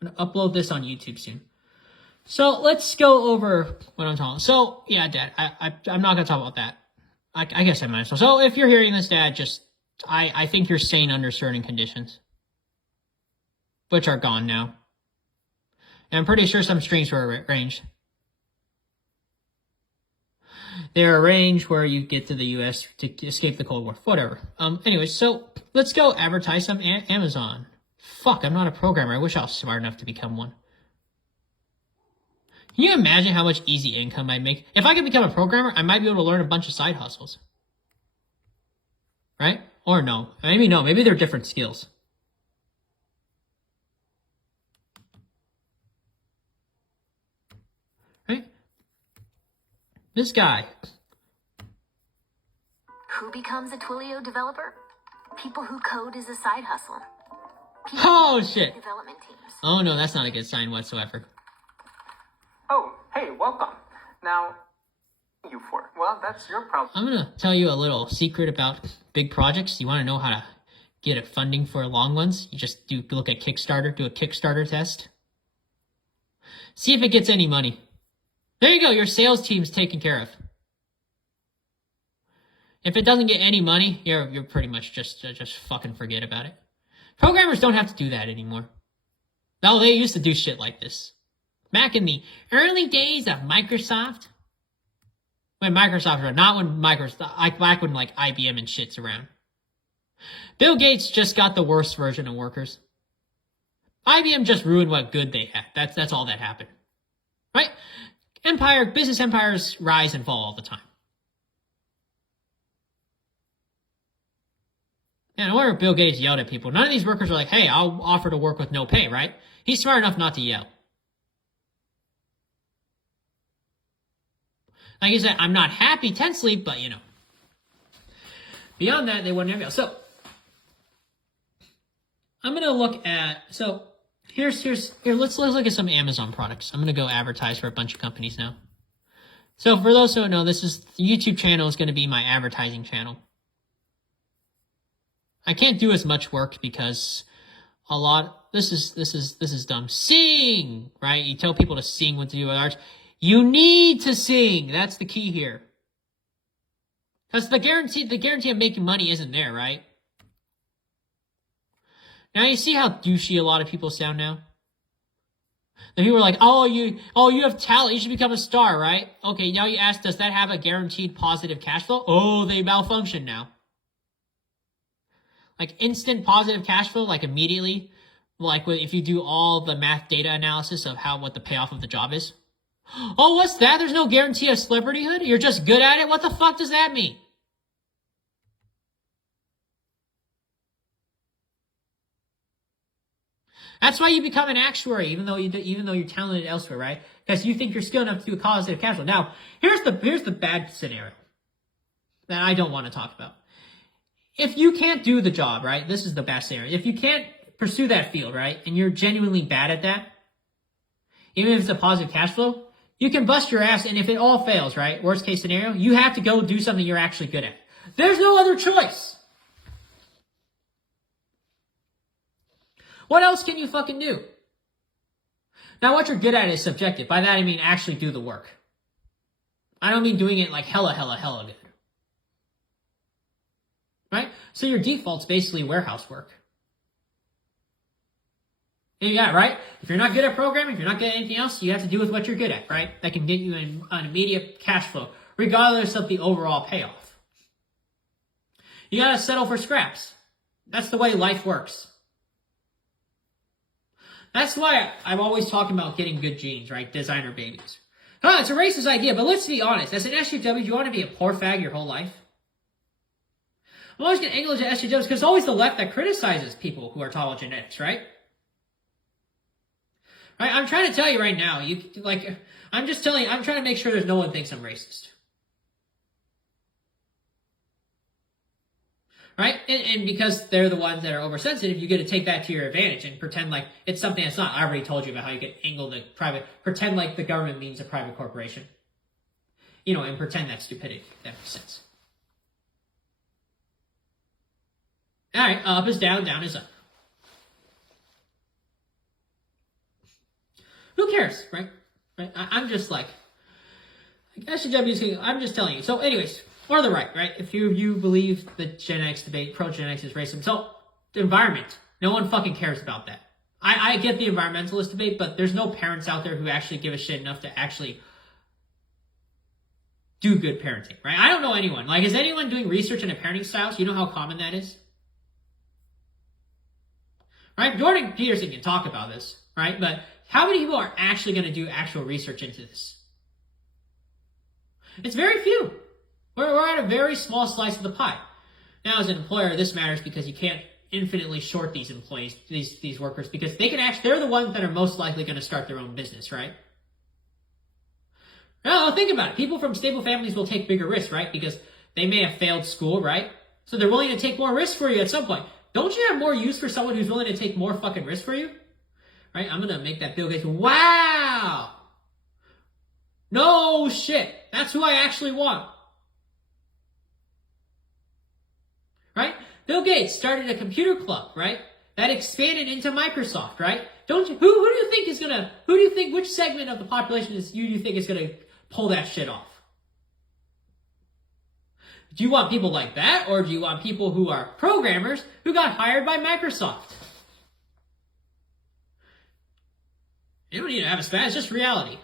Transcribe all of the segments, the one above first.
I'm going to upload this on YouTube soon. So let's go over what I'm talking about. So, yeah, Dad, I'm not going to talk about that. I guess I might as well. So if you're hearing this, Dad, I think you're sane under certain conditions, which are gone now. And I'm pretty sure some streams were arranged. They're arranged where you get to the U.S. to escape the Cold War. Whatever. Anyways, so let's go advertise some Amazon. Fuck, I'm not a programmer. I wish I was smart enough to become one. Can you imagine how much easy income I'd make? If I could become a programmer, I might be able to learn a bunch of side hustles. Right? Or no. Maybe no. Maybe they're different skills. Right? This guy. Who becomes a Twilio developer? People who code as a side hustle. Oh, shit. Development teams. Oh, no, that's not a good sign whatsoever. Oh, hey, welcome. Now, you four. Well, that's your problem. I'm going to tell you a little secret about big projects. You want to know how to get a funding for long ones? You just look at Kickstarter, do a Kickstarter test. See if it gets any money. There you go, your sales team's taken care of. If it doesn't get any money, you're pretty much just fucking forget about it. Programmers don't have to do that anymore. No, they used to do shit like this. Back in the early days of Microsoft. When Microsoft was, not when Microsoft, back when like IBM and shit's around. Bill Gates just got the worst version of workers. IBM just ruined what good they had. That's all that happened. Right? Business empires rise and fall all the time. And I wonder if Bill Gates yelled at people. None of these workers are like, hey, I'll offer to work with no pay, right? He's smart enough not to yell. Like I said, I'm not happy tensely, but you know. Beyond that, they wouldn't have yelled. So, I'm going to look at, so here, let's look at some Amazon products. I'm going to go advertise for a bunch of companies now. So for those who don't know, the YouTube channel is going to be my advertising channel. I can't do as much work because this is dumb. Sing, right? You tell people to sing what to do with art. You need to sing. That's the key here. Because the guarantee of making money isn't there, right? Now you see how douchey a lot of people sound now? The people are like, oh, you have talent, you should become a star, right? Okay, now you ask, does that have a guaranteed positive cash flow? Oh, they malfunction now. Like instant positive cash flow, like immediately, like if you do all the math data analysis of what the payoff of the job is. Oh, what's that? There's no guarantee of celebrityhood? You're just good at it? What the fuck does that mean? That's why you become an actuary, even though you're talented elsewhere, right? Because you think you're skilled enough to do a positive cash flow. Now, here's the bad scenario that I don't want to talk about. If you can't do the job, right? This is the bad scenario. If you can't pursue that field, right, and you're genuinely bad at that, even if it's a positive cash flow, you can bust your ass, and if it all fails, right, worst case scenario, you have to go do something you're actually good at. There's no other choice. What else can you fucking do? Now, what you're good at is subjective. By that, I mean actually do the work. I don't mean doing it like hella good. Right? So your default's basically warehouse work. Yeah, right? If you're not good at programming, if you're not good at anything else, you have to do with what you're good at, right? That can get you an immediate cash flow, regardless of the overall payoff. You gotta settle for scraps. That's the way life works. That's why I'm always talking about getting good genes, right? Designer babies. It's a racist idea, but let's be honest. As an SJW, do you want to be a poor fag your whole life? I'm always going to angle to SJWs because it's always the left that criticizes people who are taught about genetics, right? Right? I'm trying to tell you right now, I'm trying to make sure there's no one thinks I'm racist. Right? And because they're the ones that are oversensitive, you get to take that to your advantage and pretend like it's something that's not. I already told you about how you get angled to pretend like the government means a private corporation. You know, and pretend that's stupidity. That makes sense. Alright, up is down, down is up. Who cares, right? Right? I'm just like, SJWs, I'm just telling you. So anyways, or the right? If you believe the Gen X debate, pro-Gen X is racism. So, the environment. No one fucking cares about that. I get the environmentalist debate, but there's no parents out there who actually give a shit enough to actually do good parenting, right? I don't know anyone. Like, is anyone doing research into parenting styles? You know how common that is? Right? Jordan Peterson can talk about this, right? But how many people are actually going to do actual research into this? It's very few. We're at a very small slice of the pie. Now, as an employer, this matters because you can't infinitely short these employees, these workers, because they're the ones that are most likely going to start their own business, right? Now, think about it. People from stable families will take bigger risks, right? Because they may have failed school, right? So they're willing to take more risks for you at some point. Don't you have more use for someone who's willing to take more fucking risks for you? Right? I'm going to make that Bill Gates. Wow! No shit. That's who I actually want. Right? Bill Gates started a computer club, right? That expanded into Microsoft, right? Don't you? Who do you think is gonna? Who do you think? Which segment of the population do you think is gonna pull that shit off? Do you want people like that, or do you want people who are programmers who got hired by Microsoft? You don't need to have a spat. It's just reality.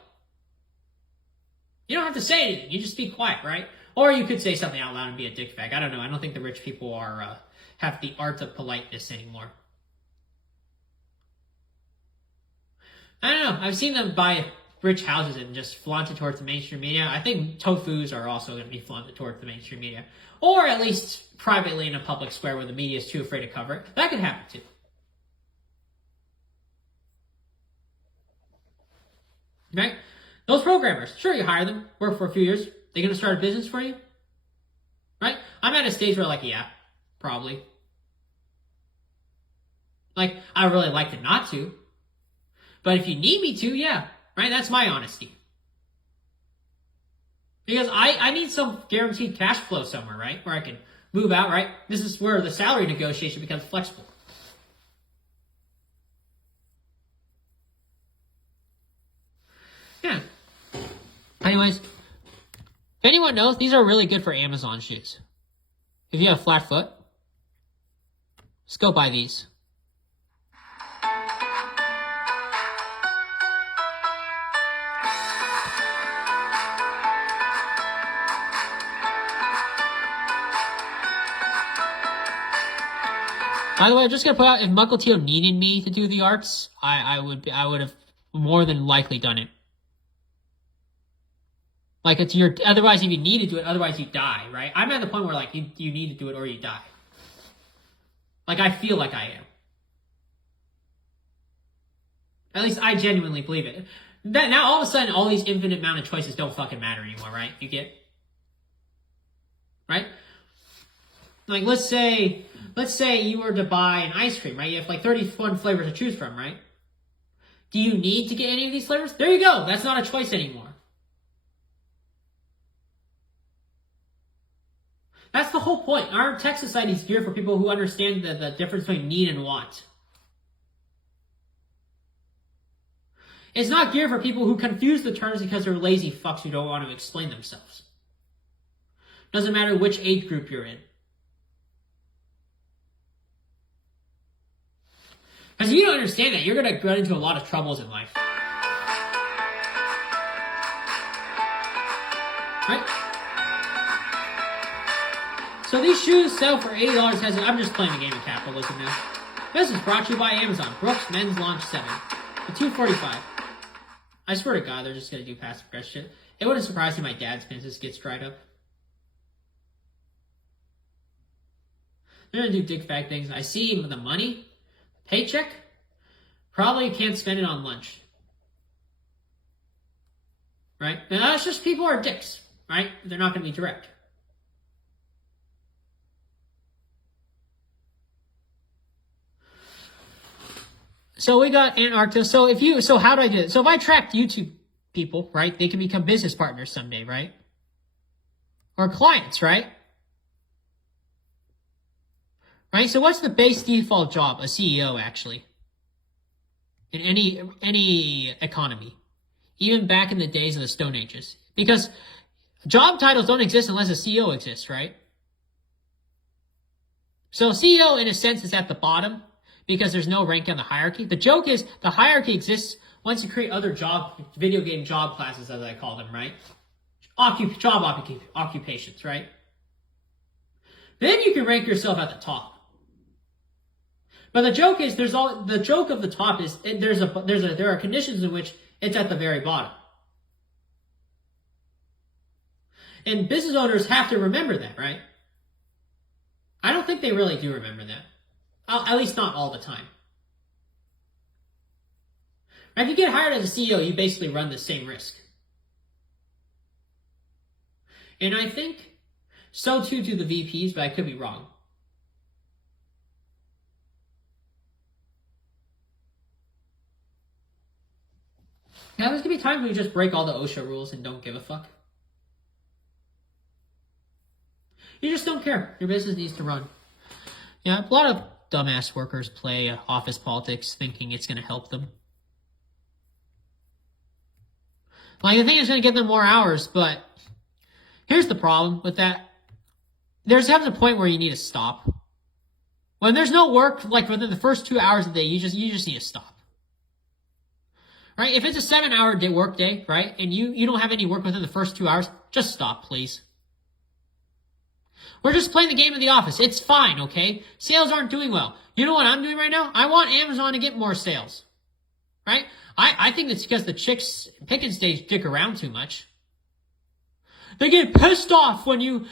You don't have to say anything. You just be quiet, right? Or you could say something out loud and be a dickbag. I don't know. I don't think the rich people are have the art of politeness anymore. I don't know. I've seen them buy rich houses and just flaunt it towards the mainstream media. I think tofus are also going to be flaunted towards the mainstream media. Or at least privately in a public square where the media is too afraid to cover it. That could happen too. Right? Those programmers, sure, you hire them, work for a few years. They going to start a business for you? Right? I'm at a stage where, like, yeah, probably. Like, I really like to not to. But if you need me to, yeah. Right? That's my honesty. Because I need some guaranteed cash flow somewhere, right? Where I can move out, right? This is where the salary negotiation becomes flexible. Yeah. Anyways, if anyone knows, these are really good for Amazon shoes. If you have a flat foot, just go buy these. By the way, I'm just gonna put out, if Muckle Teo needed me to do the arts, I would have more than likely done it. Like, it's your, otherwise if you need to do it, otherwise you die, right? I'm at the point where, like, you need to do it or you die. Like, I feel like I am. At least I genuinely believe it. That, now all of a sudden, all these infinite amount of choices don't fucking matter anymore, right? You get? Right? Like, let's say you were to buy an ice cream, right? You have like 31 flavors to choose from, right? Do you need to get any of these flavors? There you go. That's not a choice anymore. That's the whole point. Our tech society is geared for people who understand the difference between need and want. It's not geared for people who confuse the terms because they're lazy fucks who don't want to explain themselves. Doesn't matter which age group you're in. Because if you don't understand that, you're going to run into a lot of troubles in life. Right? So these shoes sell for $80. I'm just playing a game of capitalism now. This is brought to you by Amazon. Brooks Men's Launch 7. For $245. I swear to God, they're just going to do passive aggressive shit. It wouldn't surprise me my dad's business gets dried up. They're going to do dick bag things. I see the money, paycheck, probably can't spend it on lunch. Right? And that's just people are dicks. Right? They're not going to be direct. So we got Antarctica. So how do I do it? So if I track YouTube people, right, they can become business partners someday, right? Or clients, right? Right? So what's the base default job? A CEO, actually. in any economy, even back in the days of the Stone Ages, because job titles don't exist unless a CEO exists, right? So CEO, in a sense, is at the bottom because there's no rank on the hierarchy. The joke is the hierarchy exists once you create other video game job classes, as I call them, right? Occupations, right? Then you can rank yourself at the top. But the joke is, the joke of the top is there are conditions in which it's at the very bottom. And business owners have to remember that, right? I don't think they really do remember that. At least not all the time. If you get hired as a CEO, you basically run the same risk. And I think so too do the VPs, but I could be wrong. Now, there's going to be times when you just break all the OSHA rules and don't give a fuck. You just don't care. Your business needs to run. Yeah, a lot of dumbass workers play office politics thinking it's going to help them. Like, they think it's going to give them more hours, but here's the problem with that. There's having a point where you need to stop. When there's no work, like within the first 2 hours of the day, you just need to stop. Right? If it's a 7-hour work day, right, and you don't have any work within the first 2 hours, just stop, please. We're just playing the game of the office. It's fine, okay? Sales aren't doing well. You know what I'm doing right now? I want Amazon to get more sales. Right? I think it's because the chicks picking stage dick around too much. They get pissed off when you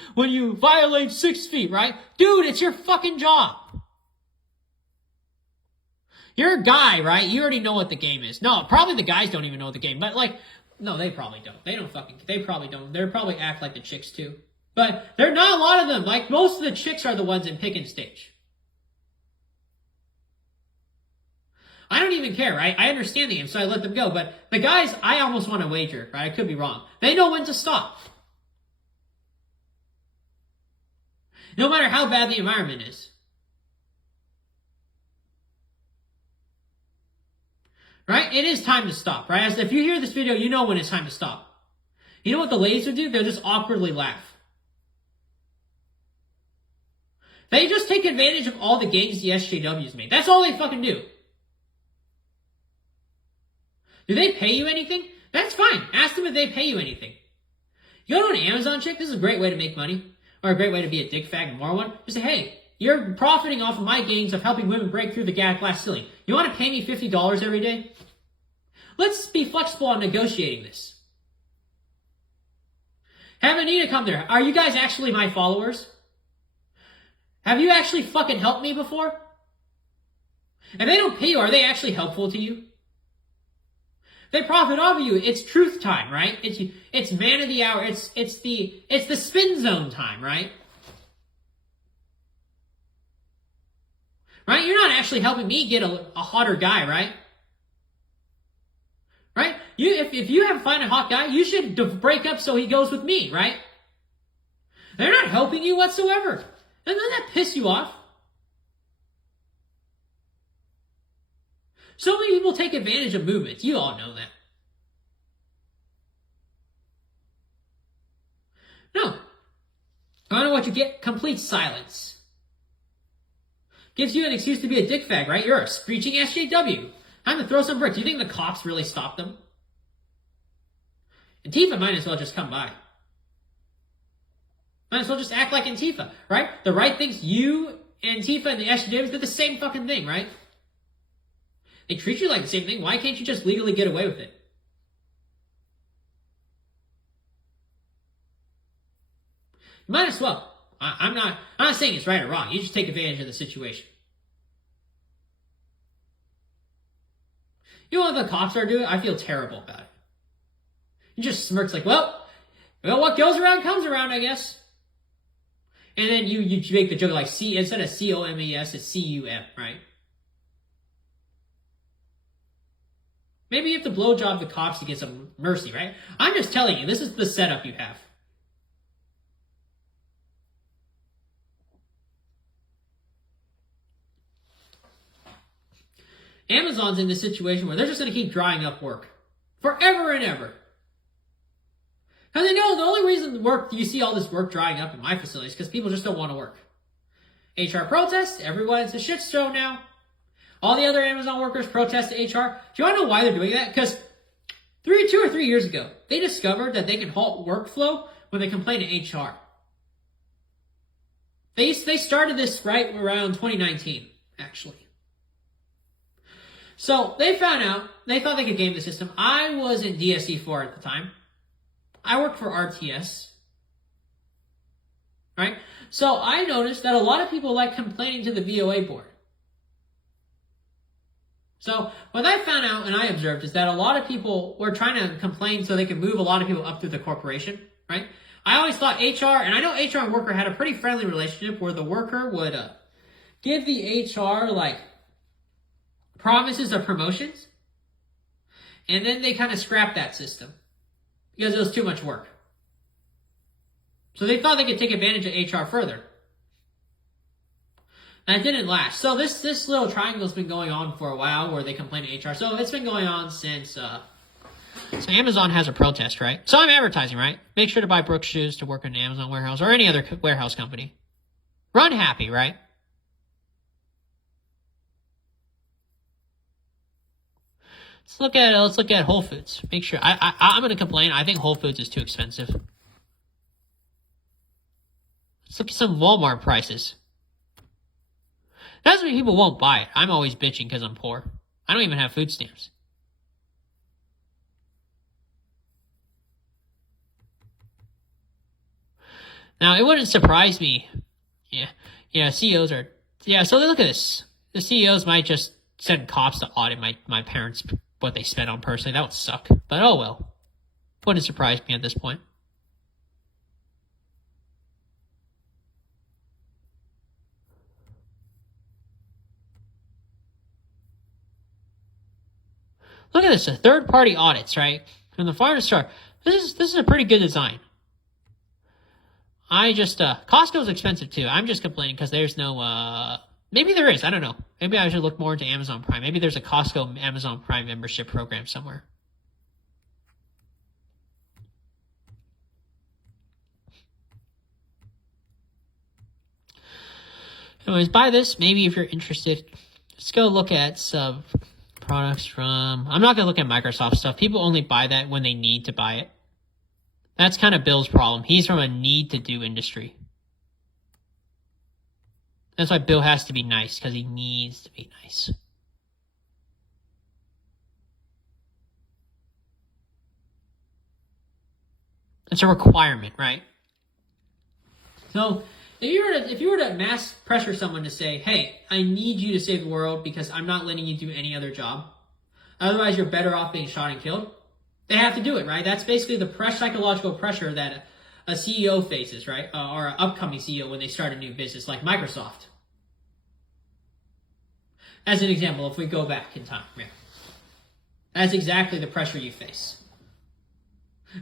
violate 6 feet, right? Dude, it's your fucking job. You're a guy, right? You already know what the game is. No, probably the guys don't even know the game, but like, no, they probably don't. They probably don't. They probably act like the chicks too. But there are not a lot of them. Like, most of the chicks are the ones in picking stage. I don't even care, right? I understand the game, so I let them go. But the guys, I almost want to wager, right? I could be wrong. They know when to stop. No matter how bad the environment is. Right? It is time to stop, right? As if you hear this video, you know when it's time to stop. You know what the ladies would do? They'll just awkwardly laugh. They just take advantage of all the gains the SJWs made. That's all they fucking do. Do they pay you anything? That's fine. Ask them if they pay you anything. You go to an Amazon chick, this is a great way to make money. Or a great way to be a dick fag and more one. Just say, hey, you're profiting off of my gains of helping women break through the glass ceiling. You want to pay me $50 every day? Let's be flexible on negotiating this. Have Anita come there. Are you guys actually my followers? Have you actually fucking helped me before? If they don't pay you, are they actually helpful to you? They profit off of you. It's truth time, right? It's man of the hour. It's the spin zone time, right? Right? You're not actually helping me get a hotter guy, right? Right? If you have find a hot guy, you should break up so he goes with me, right? They're not helping you whatsoever. Doesn't that piss you off? So many people take advantage of movements. You all know that. No. I don't know what you get. Complete silence. Gives you an excuse to be a dick fag, right? You're a screeching SJW. Time to throw some bricks. Do you think the cops really stopped them? Antifa might as well just come by. Might as well just act like Antifa, right? The right thinks you, Antifa, and the SJWs did the same fucking thing, right? They treat you like the same thing. Why can't you just legally get away with it? You might as well. I'm not saying it's right or wrong. You just take advantage of the situation. You know what the cops are doing? I feel terrible about it. He just smirks like, well, what goes around comes around, I guess. And then you make the joke like instead of COMES, it's CUM, right? Maybe you have to blowjob the cops to get some mercy, right? I'm just telling you, this is the setup you have. Amazon's in this situation where they're just going to keep drying up work forever and ever. Because they know the only reason you see all this work drying up in my facilities is because people just don't want to work. HR protests, everyone's a shit show now. All the other Amazon workers protest to HR. Do you want to know why they're doing that? Because 2 or 3 years ago, they discovered that they can halt workflow when they complain to HR. They started this right around 2019, actually. So they found out, they thought they could game the system. I was in DSC4 at the time. I worked for RTS. Right? So I noticed that a lot of people like complaining to the VOA board. So what I found out and I observed is that a lot of people were trying to complain so they could move a lot of people up through the corporation, right? I always thought HR, and I know HR and worker had a pretty friendly relationship where the worker would give the HR like promises of promotions, and then they kind of scrapped that system because it was too much work. So they thought they could take advantage of HR further. And it didn't last. So this little triangle's been going on for a while where they complain to HR. So it's been going on since, so Amazon has a protest, right? So I'm advertising, right? Make sure to buy Brooks shoes to work in an Amazon warehouse or any other warehouse company. Run happy, right? Let's look at Whole Foods. Make sure, I'm going to complain. I think Whole Foods is too expensive. Let's look at some Walmart prices. That doesn't mean people won't buy it. I'm always bitching because I'm poor. I don't even have food stamps. Now, it wouldn't surprise me. Yeah, CEOs are... Yeah, so look at this. The CEOs might just send cops to audit my parents, what they spent on personally. That would suck. But oh well. Wouldn't surprise me at this point. Look at this, third-party audits, right? From the farm to store. This is a pretty good design. Costco's expensive too. I'm just complaining because there's no, maybe there is, I don't know. Maybe I should look more into Amazon Prime. Maybe there's a Costco Amazon Prime membership program somewhere. Anyways, buy this. Maybe if you're interested, let's go look at some products from... I'm not going to look at Microsoft stuff. People only buy that when they need to buy it. That's kind of Bill's problem. He's from a need-to-do industry. That's why Bill has to be nice, because he needs to be nice. It's a requirement, right? So, if you were to mass pressure someone to say, hey, I need you to save the world because I'm not letting you do any other job. Otherwise, you're better off being shot and killed. They have to do it, right? That's basically the psychological pressure that a CEO faces, right? Or an upcoming CEO when they start a new business, like Microsoft. As an example, if we go back in time, yeah. That's exactly the pressure you face.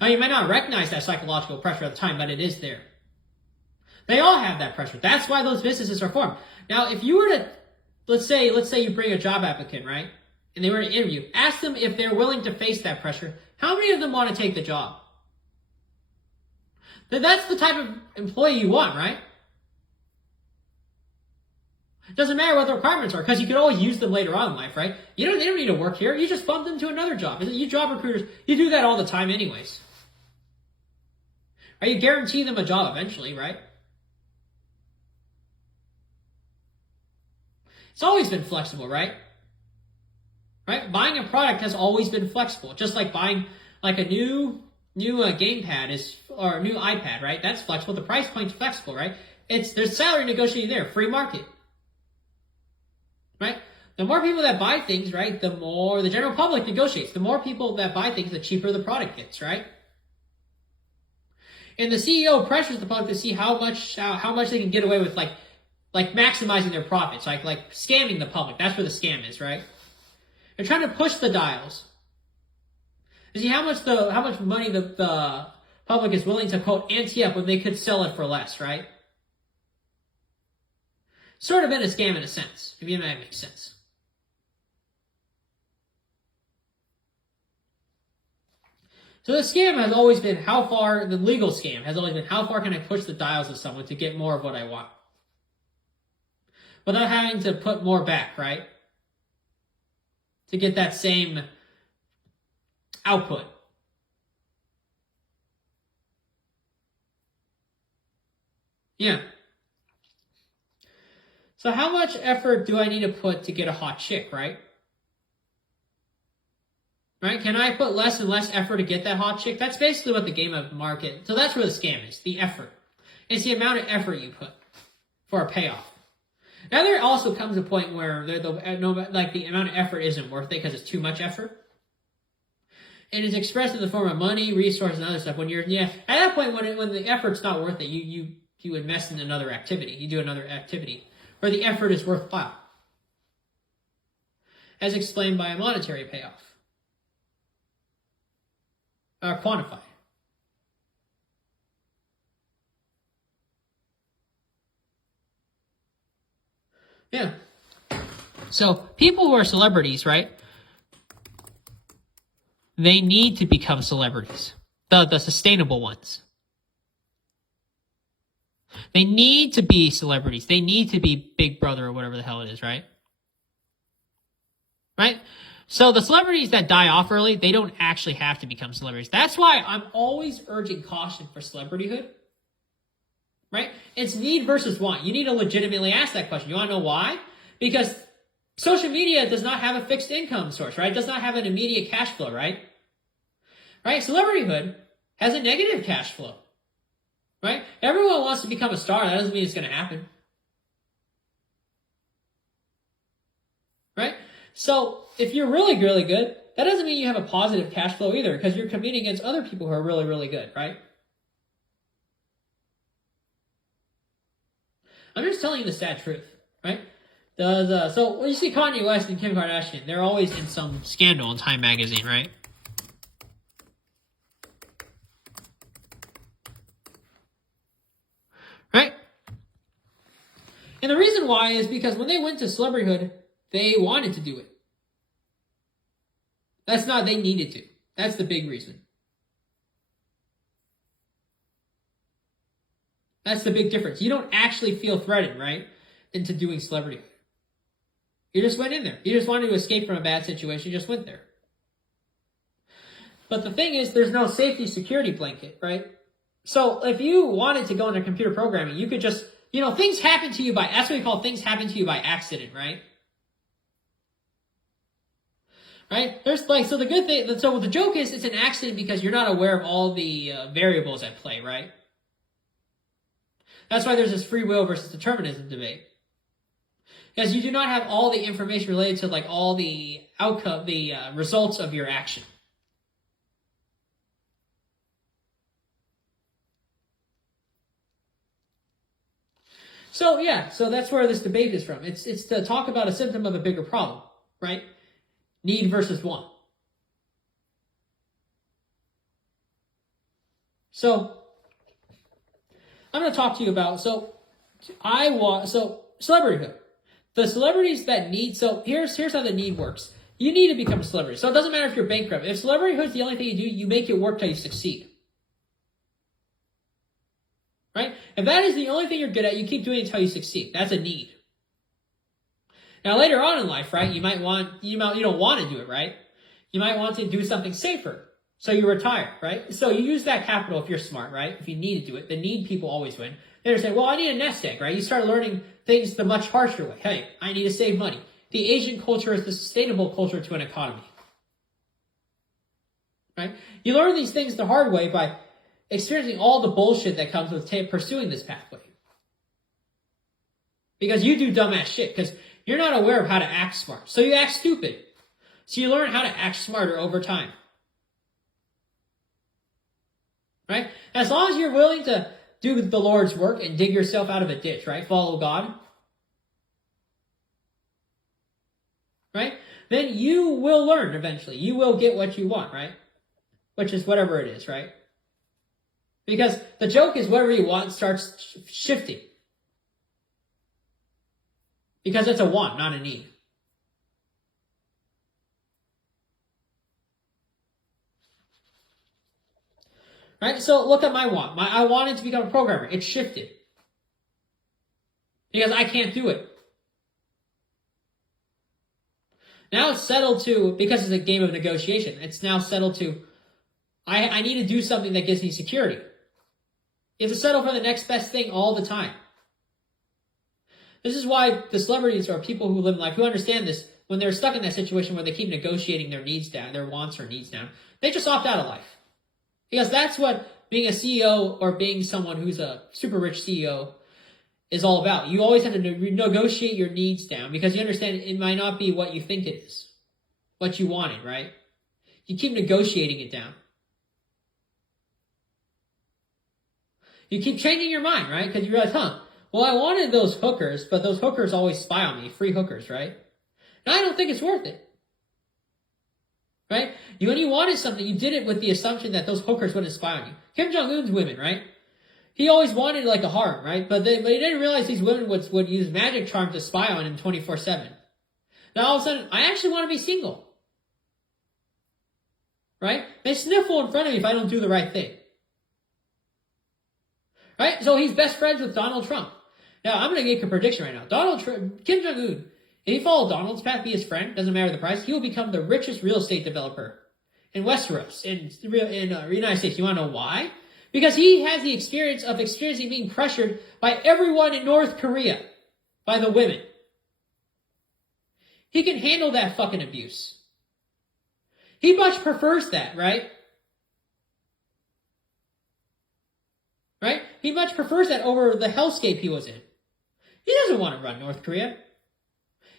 Now, you might not recognize that psychological pressure at the time, but it is there. They all have that pressure. That's why those businesses are formed. Now, if you were to, let's say you bring a job applicant, right? And they were to interview, ask them if they're willing to face that pressure. How many of them want to take the job? Then that's the type of employee you want, right? It doesn't matter what the requirements are, because you can always use them later on in life, right? They don't need to work here. You just bump them to another job. You job recruiters, you do that all the time anyways. Right? You guarantee them a job eventually, right? It's always been flexible, right? Right? Buying a product has always been flexible. Just like buying like a new gamepad or a new iPad, right? That's flexible. The price point's flexible, right? There's salary negotiating there, free market. Right? The more people that buy things, right, the more the general public negotiates. The more people that buy things, the cheaper the product gets, right? And the CEO pressures the public to see how much they can get away with like maximizing their profits, like scamming the public. That's where the scam is, right? They're trying to push the dials. You see how much money the public is willing to, quote, ante up when they could sell it for less, right? Sort of been a scam in a sense, if you know that makes sense. So the scam has always been the legal scam has always been how far can I push the dials of someone to get more of what I want? Without having to put more back, right? To get that same output. Yeah. So how much effort do I need to put to get a hot chick, right? Right? Can I put less and less effort to get that hot chick? That's basically what the game of market. So that's where the scam is, the effort. It's the amount of effort you put for a payoff. Now there also comes a point where the amount of effort isn't worth it because it's too much effort. And it's expressed in the form of money, resources, and other stuff. At that point when the effort's not worth it, you invest in another activity. You do another activity where the effort is worthwhile, as explained by a monetary payoff. Quantified. Yeah. So people who are celebrities, right? They need to become celebrities. The sustainable ones. They need to be celebrities. They need to be Big Brother or whatever the hell it is, right? Right? So the celebrities that die off early, they don't actually have to become celebrities. That's why I'm always urging caution for celebrityhood. Right? It's need versus want. You need to legitimately ask that question. You want to know why? Because social media does not have a fixed income source, right? It does not have an immediate cash flow, right? Right? Celebrityhood has a negative cash flow. Right? Everyone wants to become a star. That doesn't mean it's going to happen. Right? So, if you're really, really good, that doesn't mean you have a positive cash flow either, because you're competing against other people who are really, really good, right? I'm just telling you the sad truth, right? So when you see Kanye West and Kim Kardashian, they're always in some scandal in Time magazine, right? Right? And the reason why is because when they went to celebrityhood, they wanted to do it. That's not they needed to. That's the big reason. That's the big difference. You don't actually feel threatened, right, into doing celebrityhood. You just went in there. You just wanted to escape from a bad situation. You just went there. But the thing is, there's no safety security blanket, right? So if you wanted to go into computer programming, you could just, things happen to you that's what we call things happen to you by accident, right? Right? So the good thing, so the joke is it's an accident because you're not aware of all the variables at play, right? That's why there's this free will versus determinism debate. Because you do not have all the information related to all the outcome, the results of your action. So that's where this debate is from. It's to talk about a symptom of a bigger problem, right? Need versus want. So I'm going to talk to you about celebrityhood. The celebrities that need here's how the need works. You need to become a celebrity. So it doesn't matter if you're bankrupt. If celebrityhood is the only thing you do, you make it work till you succeed. Right? If that is the only thing you're good at, you keep doing it until you succeed. That's a need. Now later on in life, right, you don't want to do it, right? You might want to do something safer. So you retire, right? So you use that capital if you're smart, right? If you need to do it. The need people always win. They're saying, well, I need a nest egg, right? You start learning things the much harsher way. Hey, I need to save money. The Asian culture is the sustainable culture to an economy. Right? You learn these things the hard way by experiencing all the bullshit that comes with pursuing this pathway. Because you do dumbass shit, because you're not aware of how to act smart. So you act stupid. So you learn how to act smarter over time. Right? As long as you're willing to do the Lord's work and dig yourself out of a ditch, right? Follow God. Right? Then you will learn eventually. You will get what you want, right? Which is whatever it is, right? Because the joke is whatever you want starts shifting. Because it's a want, not a need. Right? So look at my want. I wanted to become a programmer. It shifted. Because I can't do it. Now it's settled to, because it's a game of negotiation, it's now settled to, I need to do something that gives me security. You have to settle for the next best thing all the time. This is why the celebrities or people who live in life, who understand this, when they're stuck in that situation where they keep negotiating their needs down, their wants or needs down, they just opt out of life. Because that's what being a CEO or being someone who's a super rich CEO is all about. You always have to negotiate your needs down because you understand it might not be what you think it is, what you wanted, right? You keep negotiating it down. You keep changing your mind, right? Because you realize, well, I wanted those hookers, but those hookers always spy on me, free hookers, right? Now I don't think it's worth it. Right? When you wanted something, you did it with the assumption that those hookers wouldn't spy on you. Kim Jong-un's women, right? He always wanted like a harem, right? But he didn't realize these women would use magic charm to spy on him 24/7. Now all of a sudden, I actually want to be single. Right? They sniffle in front of me if I don't do the right thing. Right? So he's best friends with Donald Trump. Now I'm going to make a prediction right now. Kim Jong-un, if he followed Donald's path, be his friend, doesn't matter the price, he will become the richest real estate developer in Westeros, in the United States. You want to know why? Because he has the experience of experiencing being pressured by everyone in North Korea, by the women. He can handle that fucking abuse. He much prefers that, right? Right? He much prefers that over the hellscape he was in. He doesn't want to run North Korea.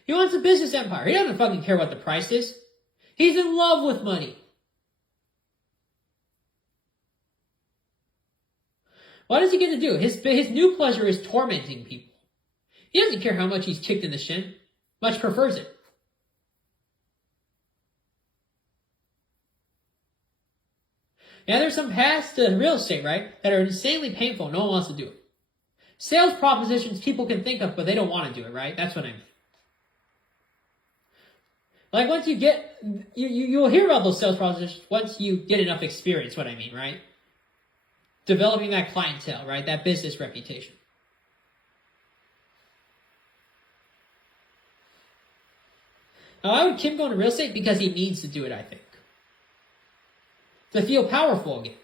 He wants a business empire. He doesn't fucking care what the price is. He's in love with money. What is he going to do? His new pleasure is tormenting people. He doesn't care how much he's kicked in the shin. Much prefers it. Yeah, there's some paths to real estate, right, that are insanely painful. No one wants to do it. Sales propositions people can think of, but they don't want to do it, right? That's what I mean. Like once you get, you'll hear about those sales propositions once you get enough experience, what I mean, right? Developing that clientele, right? That business reputation. Now, why would Kim go into real estate? Because he needs to do it, I think. To feel powerful again.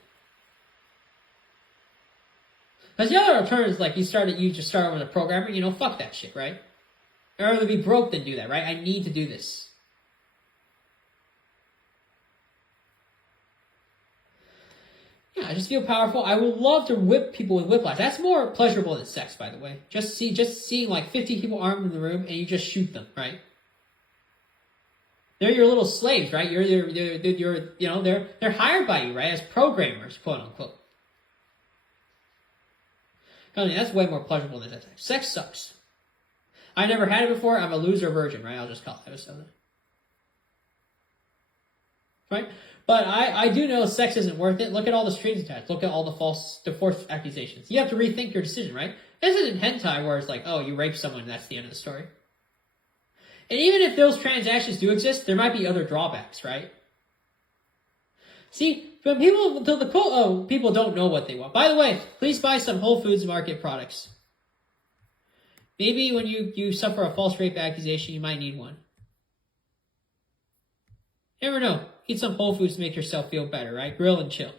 Because the other alternatives, like you just start with a programmer, fuck that shit, right? I'd rather be broke than do that, right? I need to do this. Yeah, I just feel powerful. I would love to whip people with whiplash. That's more pleasurable than sex, by the way. Just seeing like 50 people armed in the room and you just shoot them, right? They're your little slaves, right? They're hired by you, right? As programmers, quote unquote. I mean, that's way more pleasurable than that. Sex sucks. I never had it before. I'm a loser virgin, right? I'll just call it episode. Right? But I do know sex isn't worth it. Look at all the strings attached. Look at all the false accusations. You have to rethink your decision, right? This isn't hentai where it's like, oh, you raped someone and that's the end of the story. And even if those transactions do exist, there might be other drawbacks, right? See, when people don't know what they want. By the way, please buy some Whole Foods Market products. Maybe when you suffer a false rape accusation, you might need one. You never know. Eat some Whole Foods to make yourself feel better, right? Grill and chill.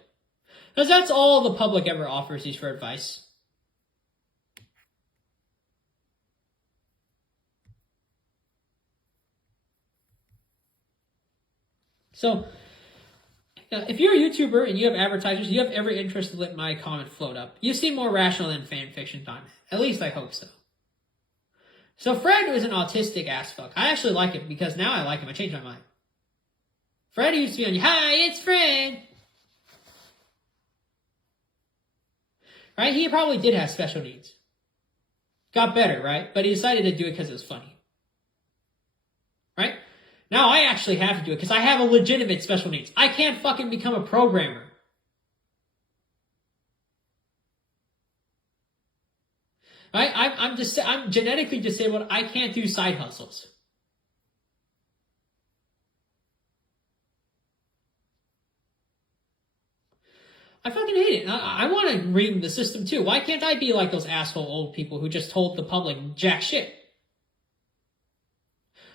Because that's all the public ever offers you for advice. So, if you're a YouTuber and you have advertisers, you have every interest to let my comment float up. You seem more rational than fan fiction time. At least I hope so. So Fred was an autistic ass fuck. I actually like him because now I like him. I changed my mind. Fred used to be on, hi, it's Fred. Right? He probably did have special needs. Got better, right? But he decided to do it because it was funny. Right? Now I actually have to do it because I have a legitimate special needs. I can't fucking become a programmer. Right? I'm genetically disabled. I can't do side hustles. I fucking hate it. I want to ream the system too. Why can't I be like those asshole old people who just told the public jack shit?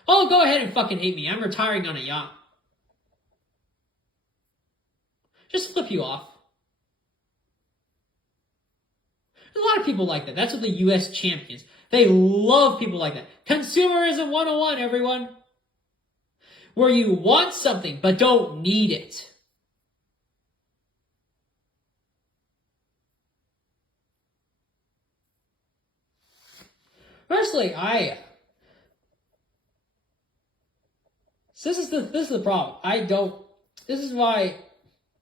Oh, go ahead and fucking hate me. I'm retiring on a yacht. Just flip you off. There's a lot of people like that. That's what the US champions. They love people like that. Consumerism 101, everyone. Where you want something but don't need it. Personally, this is the problem. This is why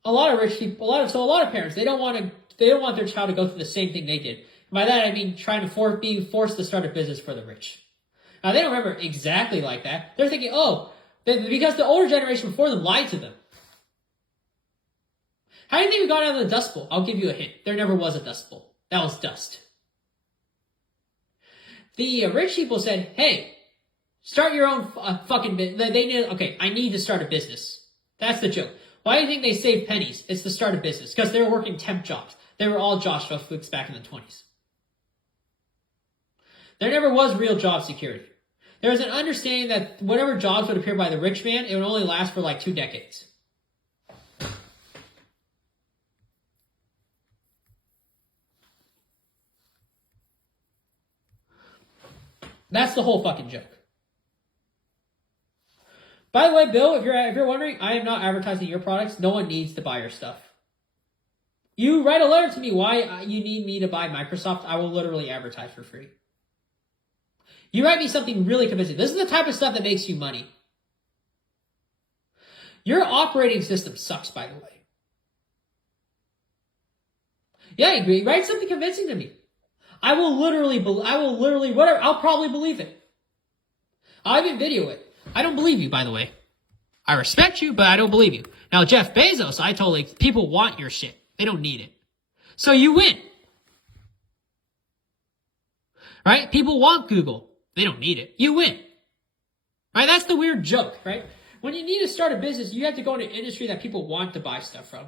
a lot of rich people, a lot of parents, they don't want their child to go through the same thing they did. By that I mean being forced to start a business for the rich. Now they don't remember exactly like that. They're thinking, because the older generation before them lied to them. How do you think we got out of the Dust Bowl? I'll give you a hint. There never was a Dust Bowl. That was dust. The rich people said, hey, start your own fucking business. I need to start a business. That's the joke. Why do you think they saved pennies? It's to start a business. Because they were working temp jobs. They were all Joshua Fuchs back in the 20s. There never was real job security. There was an understanding that whatever jobs would appear by the rich man, it would only last for like 2 decades. That's the whole fucking joke. By the way, Bill, if you're wondering, I am not advertising your products. No one needs to buy your stuff. You write a letter to me why you need me to buy Microsoft. I will literally advertise for free. You write me something really convincing. This is the type of stuff that makes you money. Your operating system sucks, by the way. Yeah, I agree. Write something convincing to me. I'll probably believe it. I'll even video it. I don't believe you, by the way. I respect you, but I don't believe you. Now, Jeff Bezos, people want your shit. They don't need it. So you win. Right? People want Google. They don't need it. You win. Right? That's the weird joke, right? When you need to start a business, you have to go into an industry that people want to buy stuff from.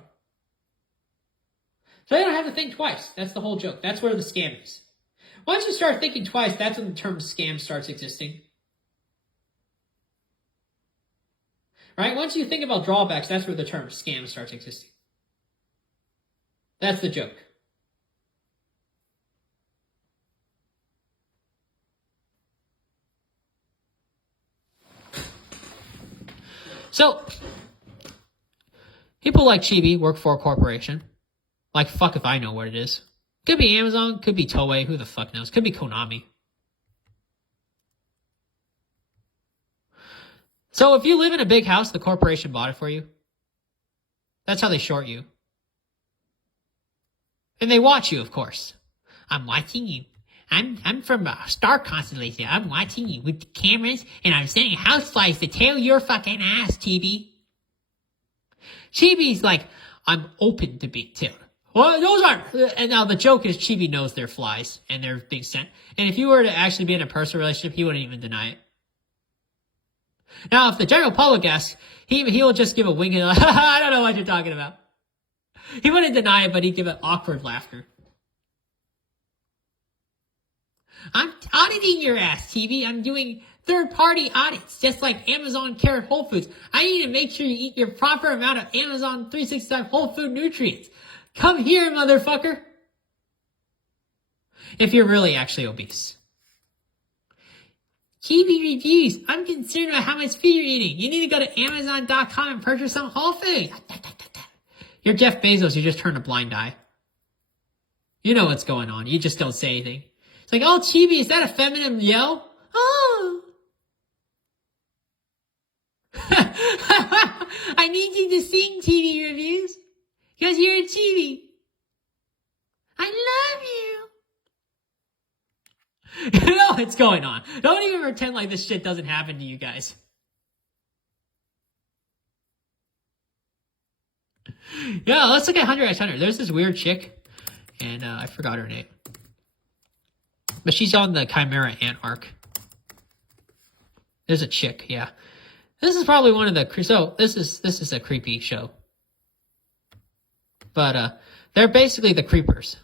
So they don't have to think twice. That's the whole joke. That's where the scam is. Once you start thinking twice, that's when the term scam starts existing. Right? Once you think about drawbacks, that's where the term scam starts existing. That's the joke. So, people like Chibi work for a corporation. Like, fuck if I know what it is. Could be Amazon, could be Toei, who the fuck knows? Could be Konami. So if you live in a big house, the corporation bought it for you. That's how they short you. And they watch you, of course. I'm watching you. I'm from a star constellation. I'm watching you with the cameras, and I'm sending houseflies to tail your fucking ass, Chibi. Chibi's like, I'm open to being tailed. Well, those aren't. And now the joke is Chibi knows they're flies, and they're being sent. And if you were to actually be in a personal relationship, he wouldn't even deny it. Now, if the general public asks, he will just give a wink and like, I don't know what you're talking about. He wouldn't deny it, but he'd give an awkward laughter. I'm auditing your ass, TV. I'm doing third-party audits, just like Amazon Carrot Whole Foods. I need to make sure you eat your proper amount of Amazon 365 whole food nutrients. Come here, motherfucker. If you're really actually obese. TV reviews. I'm concerned about how much food you're eating. You need to go to Amazon.com and purchase some whole food. You're Jeff Bezos. You just turn a blind eye. You know what's going on. You just don't say anything. It's like, oh, Chibi, is that a feminine yell? Oh. I need you to sing TV reviews. Because you're a Chibi. I love you. You know what's going on. Don't even pretend like this shit doesn't happen to you guys. Yeah, let's look at Hunter x Hunter. There's this weird chick, and I forgot her name. But she's on the Chimera Ant arc. There's a chick, yeah. This is probably one of the... So, this is a creepy show. But they're basically the creepers.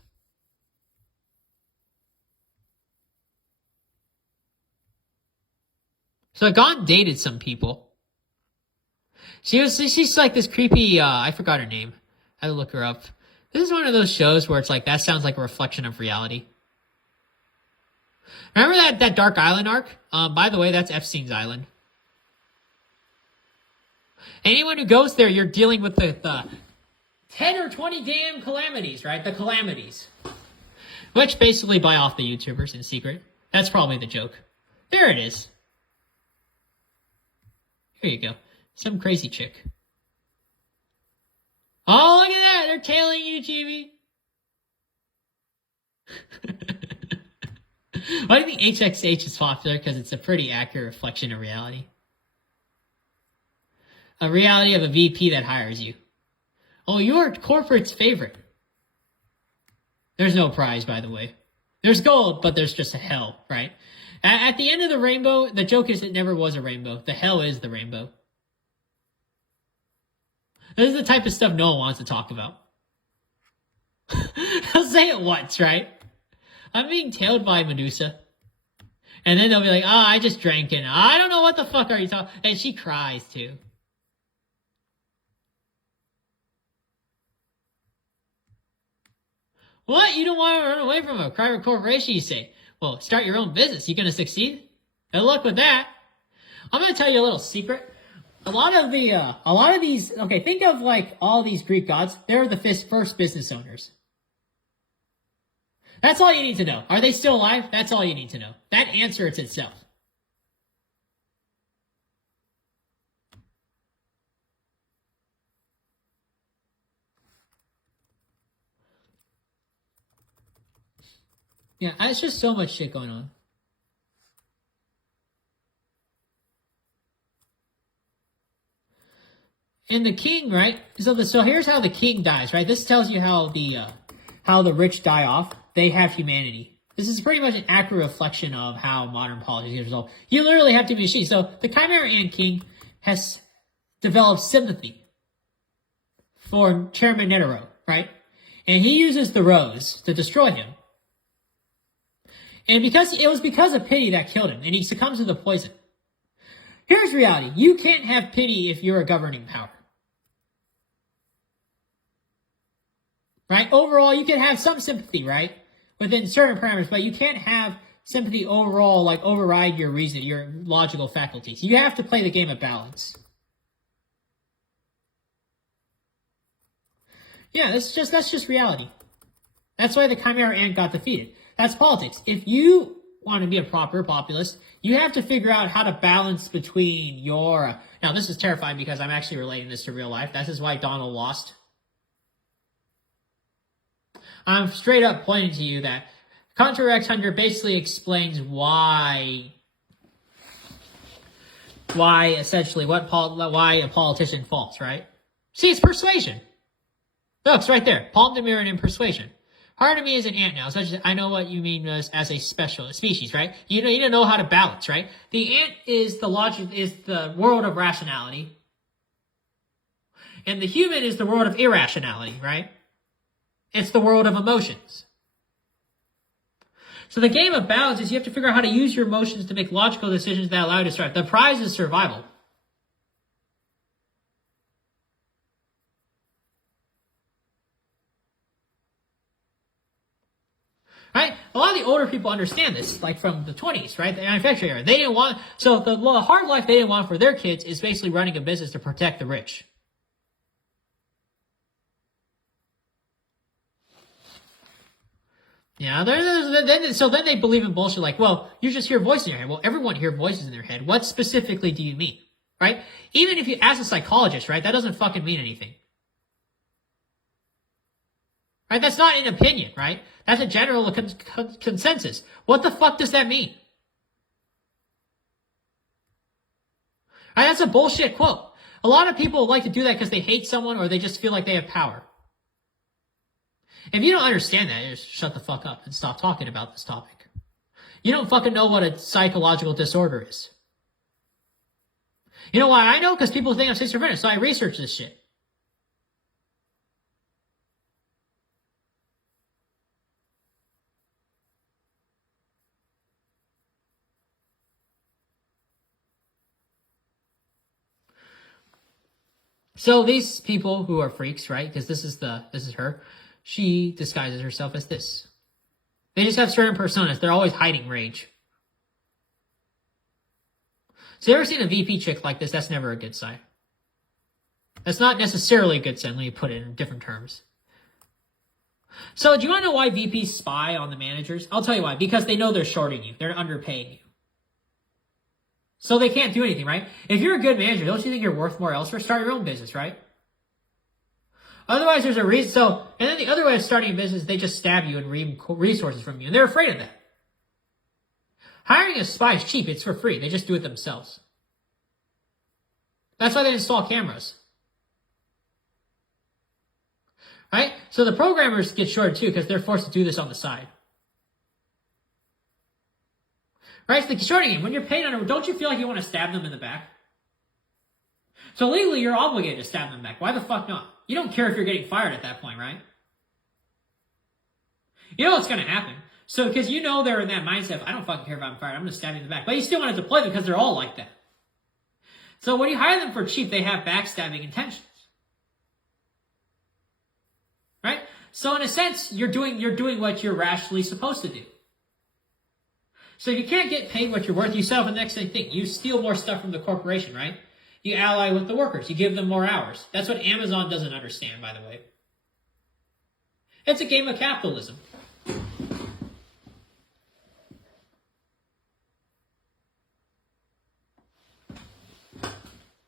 So Gon dated some people. She's like this creepy, I forgot her name. I had to look her up. This is one of those shows where it's like, that sounds like a reflection of reality. Remember that Dark Island arc? By the way, that's Epstein's Island. Anyone who goes there, you're dealing with the 10 or 20 damn calamities, right? The calamities. Which basically buy off the YouTubers in secret. That's probably the joke. There it is. Here you go. Some crazy chick. Oh, look at that! They're tailing you, Chibi! Why do you think HXH is popular? Because it's a pretty accurate reflection of reality. A reality of a VP that hires you. Oh, you're corporate's favorite. There's no prize, by the way. There's gold, but there's just a hell, right? At the end of the rainbow, the joke is it never was a rainbow. The hell is the rainbow. This is the type of stuff no one wants to talk about. They'll say it once, right? I'm being tailed by Medusa. And then they'll be like, oh, I just drank it. I don't know what the fuck are you talking. And she cries too. What? You don't want to run away from a private corporation, you say? Well, start your own business. You gonna succeed? Good luck with that. I'm gonna tell you a little secret. A lot of these, okay, think of like all these Greek gods. They're the first business owners. That's all you need to know. Are they still alive? That's all you need to know. That answers itself. Yeah, it's just so much shit going on. And the king, right? So here's how the king dies, right? This tells you how the rich die off. They have humanity. This is pretty much an accurate reflection of how modern politics is resolved. You literally have to be a machine. So the Chimera Ant King has developed sympathy for Chairman Netero, right? And he uses the rose to destroy him. And it was because of pity that killed him, and he succumbs to the poison. Here's reality. You can't have pity if you're a governing power. Right? Overall, you can have some sympathy, right? Within certain parameters, but you can't have sympathy overall, like override your reason, your logical faculties. You have to play the game of balance. Yeah, that's just reality. That's why the Chimera Ant got defeated. That's politics. If you want to be a proper populist, you have to figure out how to balance between your... Now, this is terrifying because I'm actually relating this to real life. This is why Donald lost. I'm straight up pointing to you that Contra X Hunter basically explains why essentially why a politician falls, right? See, it's persuasion. Look, it's right there. Palm the mirror and in persuasion. Part of me is an ant now, such as I know what you mean as a special species, right? You need to know how to balance, right? The ant is the world of rationality. And the human is the world of irrationality, right? It's the world of emotions. So the game of balance is you have to figure out how to use your emotions to make logical decisions that allow you to strive. The prize is survival. Right? A lot of the older people understand this, like from the 20s, right? The manufacturing era. They didn't want, so the hard life they didn't want for their kids is basically running a business to protect the rich. Yeah, so then they believe in bullshit like, well, you just hear voices in your head. Well, everyone hears voices in their head. What specifically do you mean? Right? Even if you ask a psychologist, right, that doesn't fucking mean anything. Right? That's not an opinion, right? That's a general consensus. What the fuck does that mean? Right? That's a bullshit quote. A lot of people like to do that because they hate someone or they just feel like they have power. If you don't understand that, just shut the fuck up and stop talking about this topic. You don't fucking know what a psychological disorder is. You know why I know? Because people think I'm schizophrenic, so I research this shit. So these people who are freaks, right? Because this is her. She disguises herself as this. They just have certain personas. They're always hiding rage. So you ever seen a VP chick like this? That's never a good sign. That's not necessarily a good sign. Let me put it in different terms. So do you want to know why VPs spy on the managers? I'll tell you why. Because they know they're shorting you. They're underpaying you. So they can't do anything, right? If you're a good manager, don't you think you're worth more elsewhere? Start your own business, right? Otherwise, there's a reason. So, and then the other way of starting a business, they just stab you and ream resources from you. And they're afraid of that. Hiring a spy is cheap. It's for free. They just do it themselves. That's why they install cameras. Right? So the programmers get shorted too because they're forced to do this on the side. Right? So the shorting game, when you're paying on it, don't you feel like you want to stab them in the back? So legally, you're obligated to stab them in the back. Why the fuck not? You don't care if you're getting fired at that point, right? You know what's going to happen. So because you know they're in that mindset of, I don't fucking care if I'm fired, I'm going to stab you in the back. But you still want to deploy them because they're all like that. So when you hire them for cheap, they have backstabbing intentions. Right? So in a sense, you're doing what you're rationally supposed to do. So if you can't get paid what you're worth, you set up the next thing. You steal more stuff from the corporation, right? You ally with the workers. You give them more hours. That's what Amazon doesn't understand, by the way. It's a game of capitalism.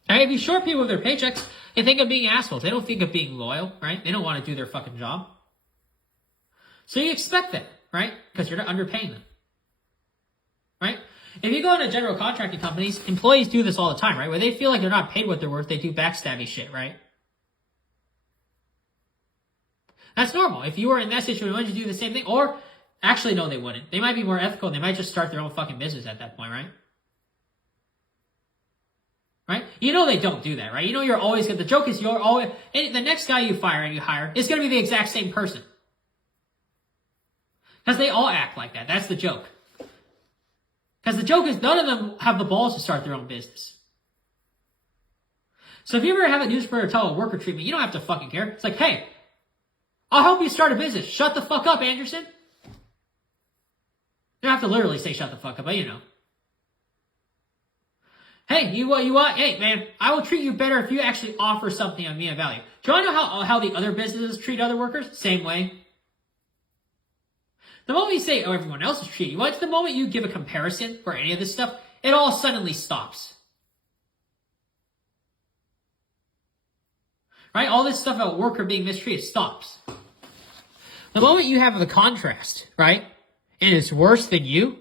Right? If you short people with their paychecks, they think of being assholes. They don't think of being loyal, right? They don't want to do their fucking job. So you expect that, right? Because you're underpaying them. Right? If you go into general contracting companies, employees do this all the time, right? Where they feel like they're not paid what they're worth, they do backstabby shit, right? That's normal. If you were in that situation, wouldn't you do the same thing? Or, actually, no, they wouldn't. They might be more ethical. They might just start their own fucking business at that point, right? Right? You know they don't do that, right? You know you're always the joke is you're always, the next guy you fire and you hire is going to be the exact same person. Because they all act like that. That's the joke. Because the joke is none of them have the balls to start their own business. So if you ever have a newspaper tell a worker treatment, you don't have to fucking care. It's like, hey, I'll help you start a business. Shut the fuck up, Anderson. You don't have to literally say shut the fuck up, but you know. Hey, you what? Hey, man, I will treat you better if you actually offer something of me of value. Do you want to know how the other businesses treat other workers? Same way. The moment you say, oh, everyone else is treating you, well, it's the moment you give a comparison for any of this stuff, it all suddenly stops. Right? All this stuff about worker being mistreated stops. The moment you have the contrast, right, and it's worse than you,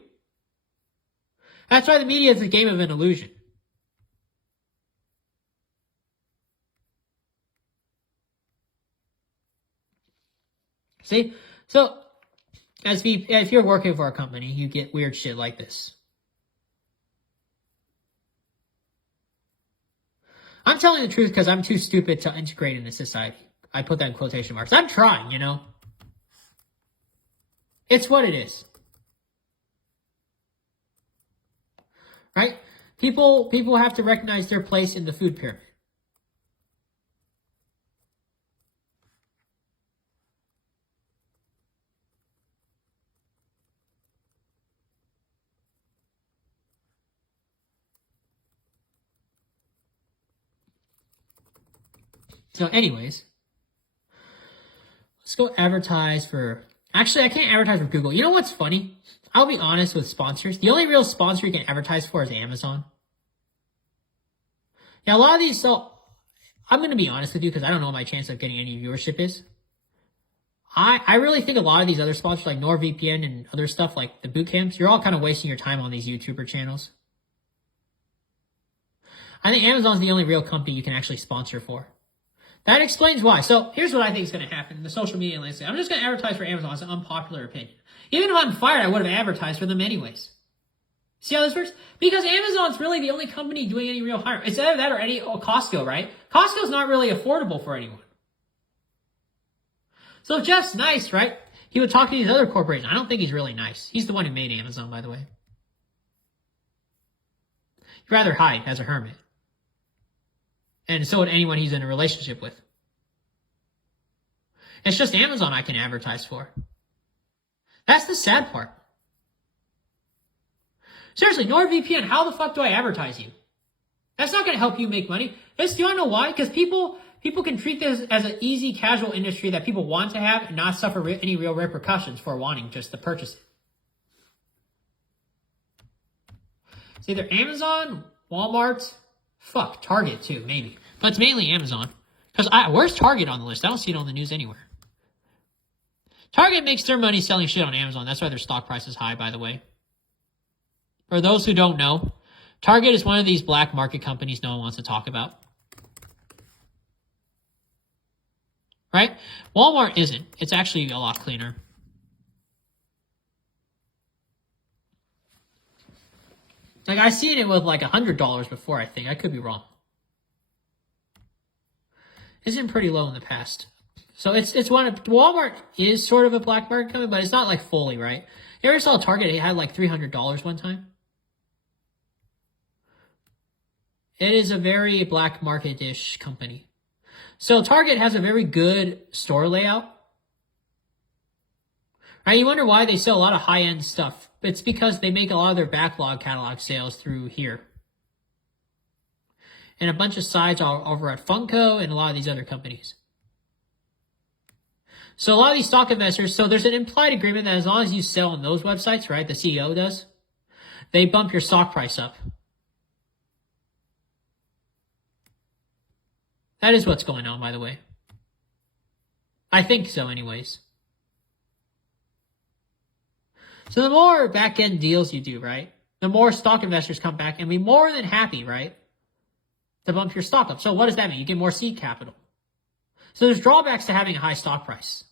that's why the media is a game of an illusion. See? So, if you're working for a company, you get weird shit like this. I'm telling the truth because I'm too stupid to integrate into society. I put that in quotation marks. I'm trying, you know. It's what it is. Right? People have to recognize their place in the food pyramid. So anyways, let's go advertise for... Actually, I can't advertise for Google. You know what's funny? I'll be honest with sponsors. The only real sponsor you can advertise for is Amazon. Yeah, a lot of these... So, I'm going to be honest with you because I don't know what my chance of getting any viewership is. I really think a lot of these other sponsors like NordVPN and other stuff like the boot camps, you're all kind of wasting your time on these YouTuber channels. I think Amazon's the only real company you can actually sponsor for. That explains why. So here's what I think is going to happen in the social media landscape. I'm just going to advertise for Amazon. It's an unpopular opinion. Even if I'm fired, I would have advertised for them anyways. See how this works? Because Amazon's really the only company doing any real hiring. It's either that or Costco, right? Costco's not really affordable for anyone. So Jeff's nice, right? He would talk to these other corporations. I don't think he's really nice. He's the one who made Amazon, by the way. He'd rather hide as a hermit. And so would anyone he's in a relationship with. It's just Amazon I can advertise for. That's the sad part. Seriously, NordVPN, how the fuck do I advertise you? That's not going to help you make money. Do you want to know why? Because people can treat this as an easy, casual industry that people want to have and not suffer any real repercussions for wanting just to purchase it. It's either Amazon, Walmart, Target too, maybe. But it's mainly Amazon. Because where's Target on the list? I don't see it on the news anywhere. Target makes their money selling shit on Amazon. That's why their stock price is high, by the way. For those who don't know, Target is one of these black market companies no one wants to talk about. Right? Walmart isn't. It's actually a lot cleaner. Like, I've seen it with like $100 before, I think. I could be wrong. It's been pretty low in the past. So it's Walmart is sort of a black market company, but it's not like fully, right? You ever saw Target? It had like $300 one time. It is a very black market-ish company. So Target has a very good store layout. Right? You wonder why they sell a lot of high-end stuff. It's because they make a lot of their backlog catalog sales through here. And a bunch of sides are over at Funko and a lot of these other companies. So a lot of these stock investors, so there's an implied agreement that as long as you sell on those websites, right, the CEO does, they bump your stock price up. That is what's going on, by the way. I think so anyways. So the more back-end deals you do, right, the more stock investors come back and be more than happy, right, to bump your stock up. So what does that mean? You get more seed capital. So there's drawbacks to having a high stock price.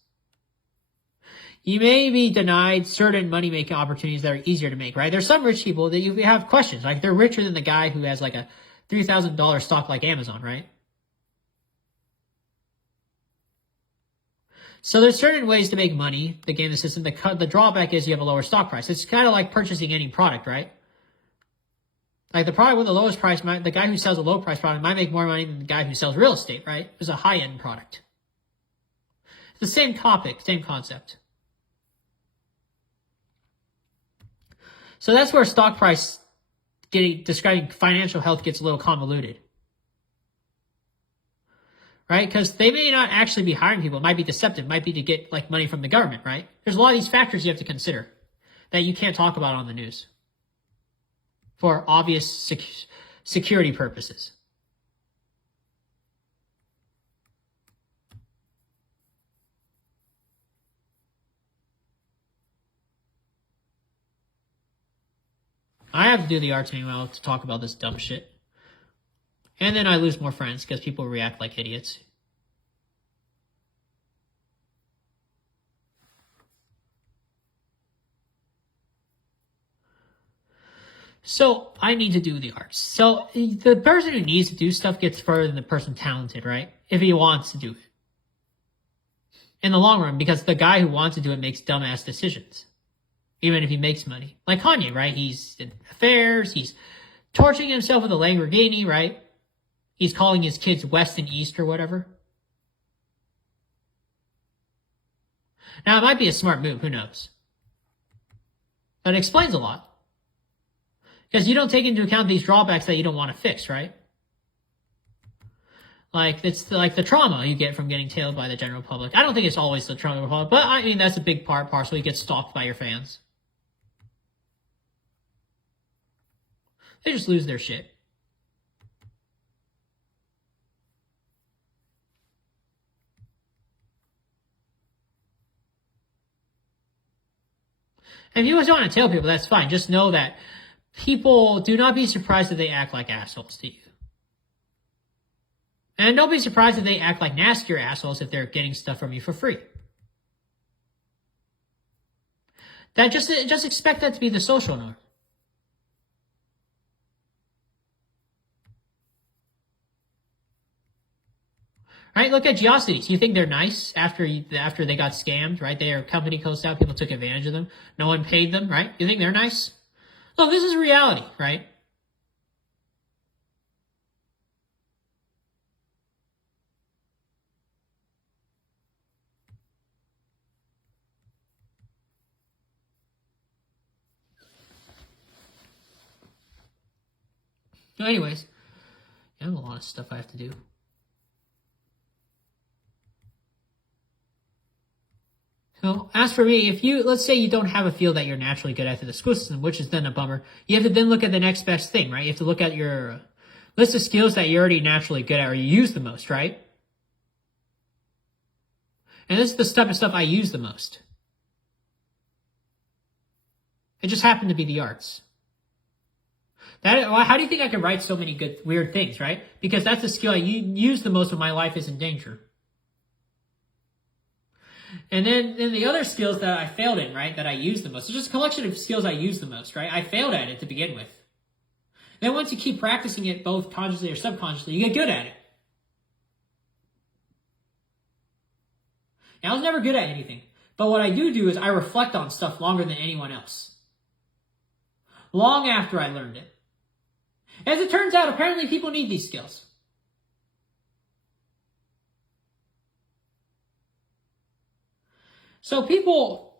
You may be denied certain money-making opportunities that are easier to make, right? There's some rich people that you have questions. Like, they're richer than the guy who has like a $3,000 stock like Amazon, right? So there's certain ways to make money to game the system. The drawback is you have a lower stock price. It's kind of like purchasing any product, right? Like the product with the lowest price, the guy who sells a low price product might make more money than the guy who sells real estate, right? It's a high-end product. It's the same topic, same concept. So that's where stock price describing financial health gets a little convoluted. Right? Because they may not actually be hiring people. It might be deceptive. It might be to get like money from the government, right? There's a lot of these factors you have to consider that you can't talk about on the news for obvious security purposes. I have to do the arts meanwhile to talk about this dumb shit. And then I lose more friends because people react like idiots. So I need to do the arts. So the person who needs to do stuff gets further than the person talented, right? If he wants to do it. In the long run, because the guy who wants to do it makes dumbass decisions. Even if he makes money. Like Kanye, right? He's in affairs. He's torturing himself with a Lamborghini, right? He's calling his kids West and East or whatever. Now, it might be a smart move. Who knows? But it explains a lot. Because you don't take into account these drawbacks that you don't want to fix, right? Like, it's like the trauma you get from getting tailed by the general public. I don't think it's always the trauma, but I mean, that's a big parcel. You get stalked by your fans. They just lose their shit. And if you just want to tell people, that's fine. Just know that people, do not be surprised if they act like assholes to you. And don't be surprised if they act like nastier assholes if they're getting stuff from you for free. That just expect that to be the social norm. Right? Look at Geocities. You think they're nice after they got scammed, right? Their company closed out. People took advantage of them. No one paid them, right? You think they're nice? No, this is reality, right? So anyways, I have a lot of stuff I have to do. So, as for me, if you, let's say you don't have a field that you're naturally good at through the school system, which is then a bummer, you have to then look at the next best thing, right? You have to look at your list of skills that you're already naturally good at or you use the most, right? And this is the type of stuff I use the most. It just happened to be the arts. How do you think I could write so many good, weird things, right? Because that's the skill I use the most when my life is in danger. And then the other skills that I failed in, right, that I use the most. It's just a collection of skills I use the most, right? I failed at it to begin with. Then once you keep practicing it both consciously or subconsciously, you get good at it. Now, I was never good at anything. But what I do is I reflect on stuff longer than anyone else. Long after I learned it. As it turns out, apparently people need these skills. So people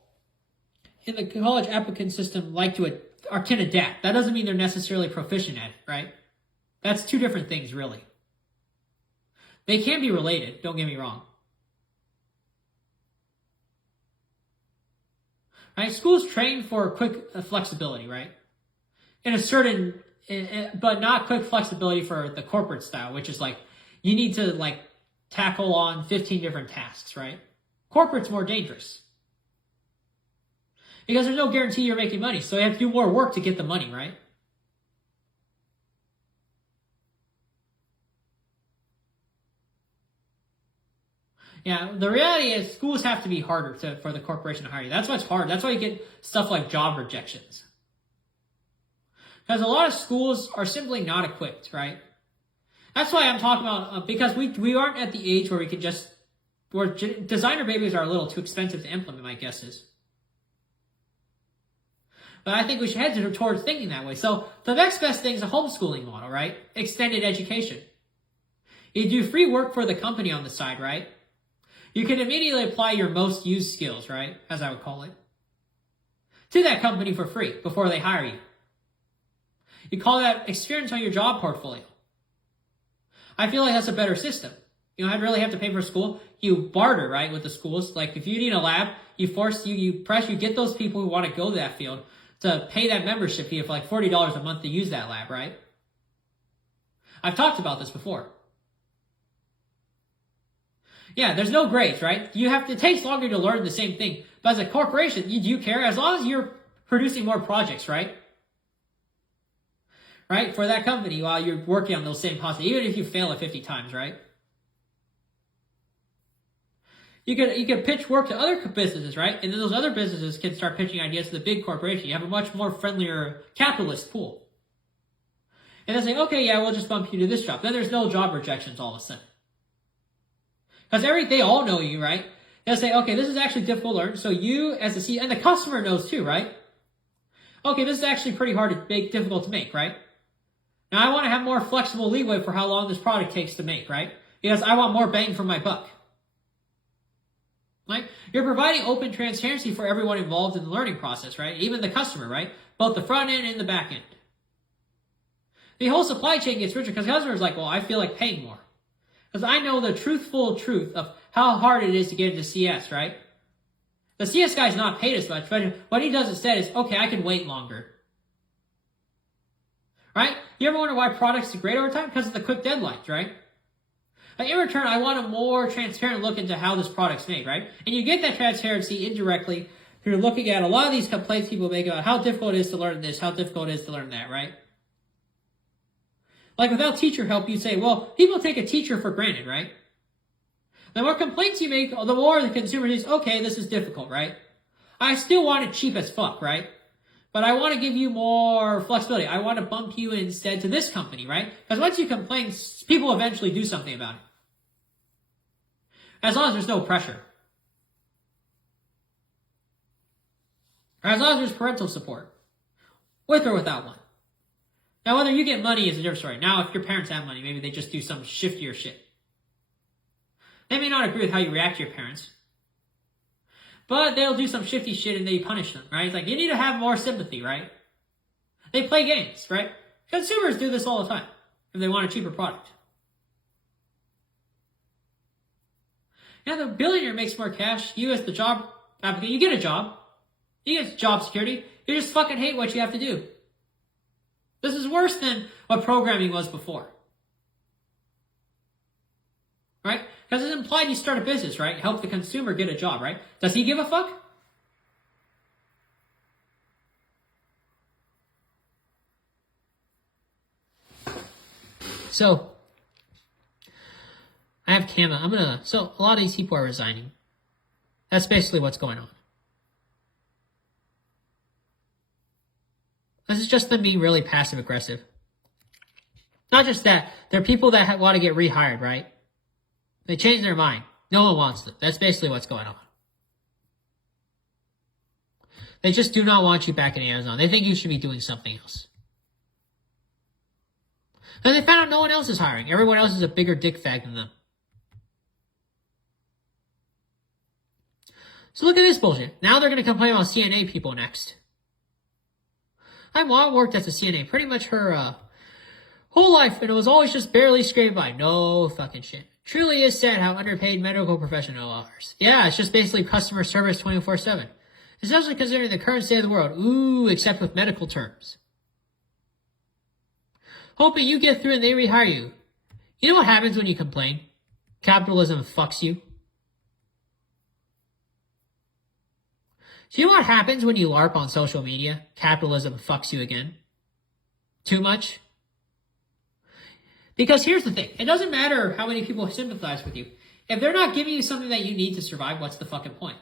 in the college applicant system can adapt. That doesn't mean they're necessarily proficient at it, right? That's two different things, really. They can be related, don't get me wrong. Right? Schools train for quick flexibility, right? In a certain, but not quick flexibility for the corporate style, which is like, you need to tackle on 15 different tasks, right? Corporate's more dangerous. Because there's no guarantee you're making money, so you have to do more work to get the money, right? Yeah, the reality is schools have to be harder for the corporation to hire you. That's why it's hard. That's why you get stuff like job rejections. Because a lot of schools are simply not equipped, right? That's why I'm talking about, because we aren't at the age where we can just, where designer babies are a little too expensive to implement, my guess is. But I think we should head towards thinking that way. So the next best thing is a homeschooling model, right? Extended education. You do free work for the company on the side, right? You can immediately apply your most used skills, right? As I would call it. To that company for free before they hire you. You call that experience on your job portfolio. I feel like that's a better system. You don't really have to pay for school. You barter, right, with the schools. Like if you need a lab, you get those people who want to go to that field to pay that membership fee of like $40 a month to use that lab, right? I've talked about this before. Yeah, there's no grades, right? It takes longer to learn the same thing. But as a corporation, do you care? As long as you're producing more projects, right? Right? For that company while you're working on those same projects, even if you fail it 50 times, right? You could pitch work to other businesses, right? And then those other businesses can start pitching ideas to the big corporation. You have a much more friendlier capitalist pool. And they're saying, okay, yeah, we'll just bump you to this job. Then there's no job rejections all of a sudden. Because they all know you, right? They'll say, okay, this is actually difficult to learn. So you as the CEO, and the customer knows too, right? Okay, this is actually pretty hard to make, difficult to make, right? Now I want to have more flexible leeway for how long this product takes to make, right? Because I want more bang for my buck. Right? You're providing open transparency for everyone involved in the learning process, right? Even the customer, right? Both the front end and the back end. The whole supply chain gets richer because the customer is like, well, I feel like paying more. Because I know the truthful truth of how hard it is to get into CS, right? The CS guy's not paid as much, but what he does instead is, okay, I can wait longer. Right? You ever wonder why products degrade over time? Because of the quick deadlines, right? But in return, I want a more transparent look into how this product's made, right? And you get that transparency indirectly through looking at a lot of these complaints people make about how difficult it is to learn this, how difficult it is to learn that, right? Like without teacher help, you say, well, people take a teacher for granted, right? The more complaints you make, the more the consumer says, okay, this is difficult, right? I still want it cheap as fuck, right? But I want to give you more flexibility. I want to bump you instead to this company, right? Because once you complain, people eventually do something about it. As long as there's no pressure. Or as long as there's parental support. With or without one. Now, whether you get money is a different story. Now, if your parents have money, maybe they just do some shiftier shit. They may not agree with how you react to your parents. But they'll do some shifty shit and they punish them, right? It's like, you need to have more sympathy, right? They play games, right? Consumers do this all the time if they want a cheaper product. Yeah, the billionaire makes more cash. You as the job applicant, you get a job. You get job security. You just fucking hate what you have to do. This is worse than what programming was before. Right? Because it's implied you start a business, right? Help the consumer get a job, right? Does he give a fuck? So, I have Canva. So a lot of these people are resigning. That's basically what's going on. This is just them being really passive aggressive. Not just that, they're people that want to get rehired, right? They change their mind. No one wants them. That's basically what's going on. They just do not want you back in Amazon. They think you should be doing something else. And they found out no one else is hiring. Everyone else is a bigger dick fag than them. So look at this bullshit. Now they're going to complain about CNA people next. My mom worked as a CNA pretty much her whole life, and it was always just barely scraped by. No fucking shit. Truly is sad how underpaid medical professional are. Yeah, it's just basically customer service 24/7. Especially considering the current state of the world. Ooh, except with medical terms. Hoping you get through and they rehire you. You know what happens when you complain? Capitalism fucks you. So you know what happens when you LARP on social media? Capitalism fucks you again. Too much? Because here's the thing. It doesn't matter how many people sympathize with you. If they're not giving you something that you need to survive, what's the fucking point?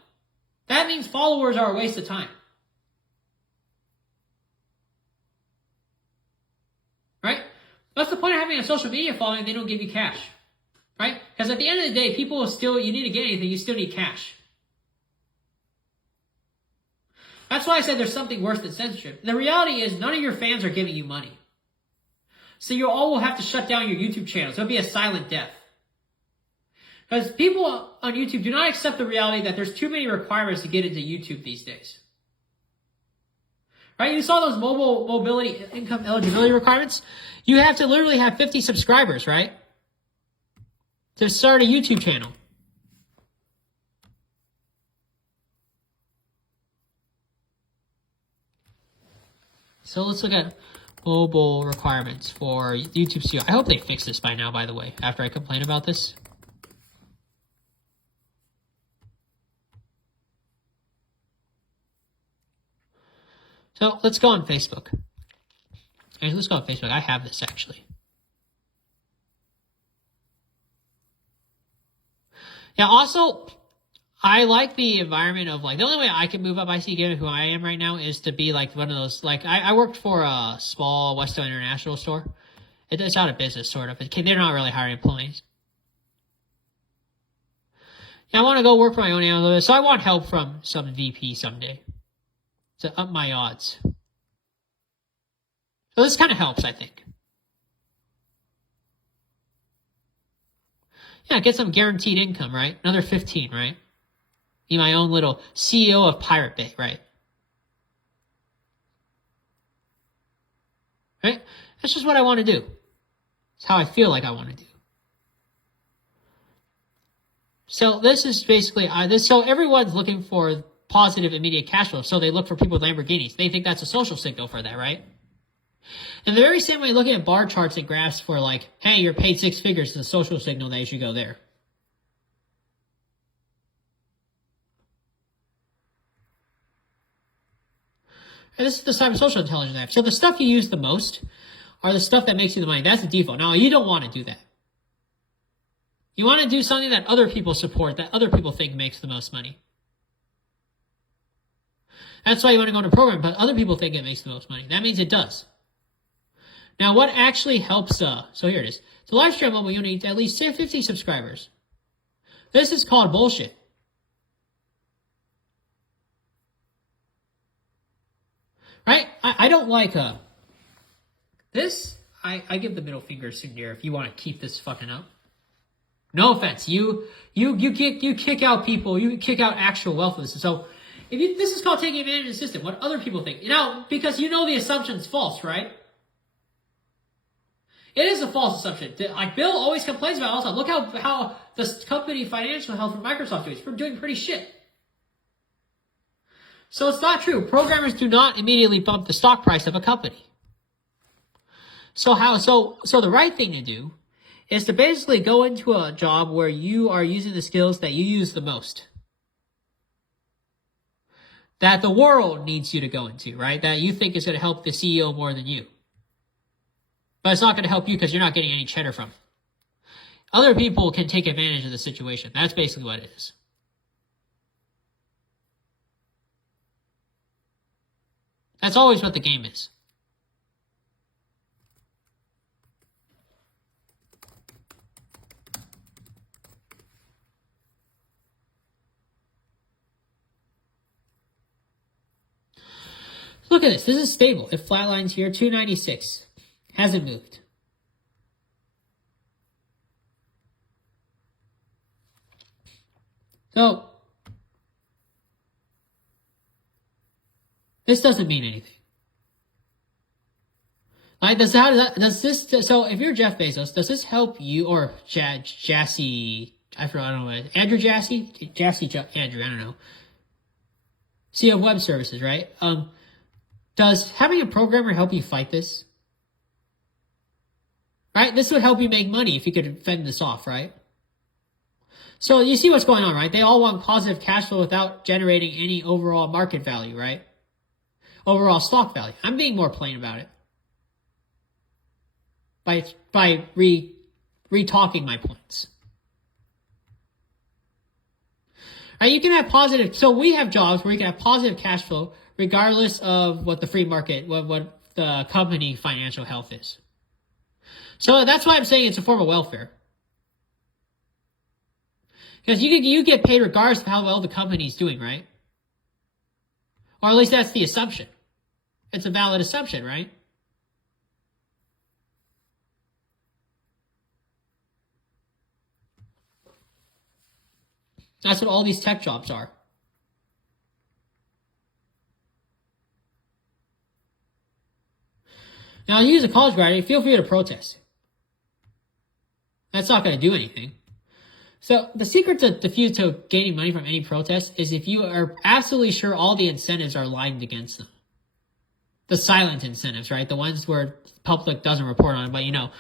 That means followers are a waste of time. Right? What's the point of having a social media following if they don't give you cash? Right? Because at the end of the day, people will still, you need to get anything, you still need cash. That's why I said there's something worse than censorship. The reality is none of your fans are giving you money. So you all will have to shut down your YouTube channels. It'll be a silent death. Because people on YouTube do not accept the reality that there's too many requirements to get into YouTube these days. Right? You saw those mobility income eligibility requirements? You have to literally have 50 subscribers, right? To start a YouTube channel. So let's look at mobile requirements for YouTube Studio. I hope they fix this by now, by the way, after I complain about this. So let's go on Facebook. Okay, let's go on Facebook. I have this actually. Yeah, also, I like the environment of like, the only way I can move up, I see given who I am right now, is to be like one of those, like, I worked for a small Western International store. It's out of business, sort of. They're not really hiring employees. Yeah, I want to go work for my own analyst, so I want help from some VP someday to up my odds. So this kind of helps, I think. Yeah, get some guaranteed income, right? Another 15, right? Be my own little CEO of Pirate Bay, right? Right? That's just what I want to do. It's how I feel like I want to do. So this is basically, so everyone's looking for positive immediate cash flow. So they look for people with Lamborghinis. They think that's a social signal for that, right? In the very same way, looking at bar charts and graphs for like, hey, you're paid 6 figures, is a social signal that you should go there. And this is the type of social intelligence I have. So the stuff you use the most are the stuff that makes you the money. That's the default. Now, you don't want to do that. You want to do something that other people support, that other people think makes the most money. That's why you want to go into a program, but other people think it makes the most money. That means it does. Now, what actually helps, so here it is. The live stream mobile, you need at least 50 subscribers. This is called bullshit. Right? I don't like, this, I give the middle finger soon here if you want to keep this fucking up. No offense. You kick out people, you kick out actual wealthless. So, this is called taking advantage of the system, what other people think. Now, because you know the assumption's false, right? It is a false assumption. Like Bill always complains about it all the time. Look how the company financial health for Microsoft is. We're doing pretty shit. So it's not true. Programmers do not immediately bump the stock price of a company. So the right thing to do is to basically go into a job where you are using the skills that you use the most. That the world needs you to go into, right? That you think is going to help the CEO more than you. But it's not going to help you because you're not getting any cheddar from it. Other people can take advantage of the situation. That's basically what it is. That's always what the game is. Look at this. This is stable. It flatlines here, 296. Hasn't moved. So, this doesn't mean anything. Like, so if you're Jeff Bezos, does this help you, or Jassy, I don't know, Andrew Jassy? Andrew, I don't know. CEO of Web Services, right? Does having a programmer help you fight this? Right? This would help you make money if you could fend this off, right? So you see what's going on, right? They all want positive cash flow without generating any overall market value, right? Overall stock value. I'm being more plain about it. By re-talking my points. Right, you can have positive, so we have jobs where you can have positive cash flow regardless of what the free market, what the company financial health is. So that's why I'm saying it's a form of welfare. Because you get paid regardless of how well the company's doing, right? Or at least that's the assumption. It's a valid assumption, right? That's what all these tech jobs are. Now, you as a college graduate, feel free to protest. That's not going to do anything. So, the secret to gaining money from any protest is if you are absolutely sure all the incentives are aligned against them. The silent incentives, right? The ones where the public doesn't report on it, but you know.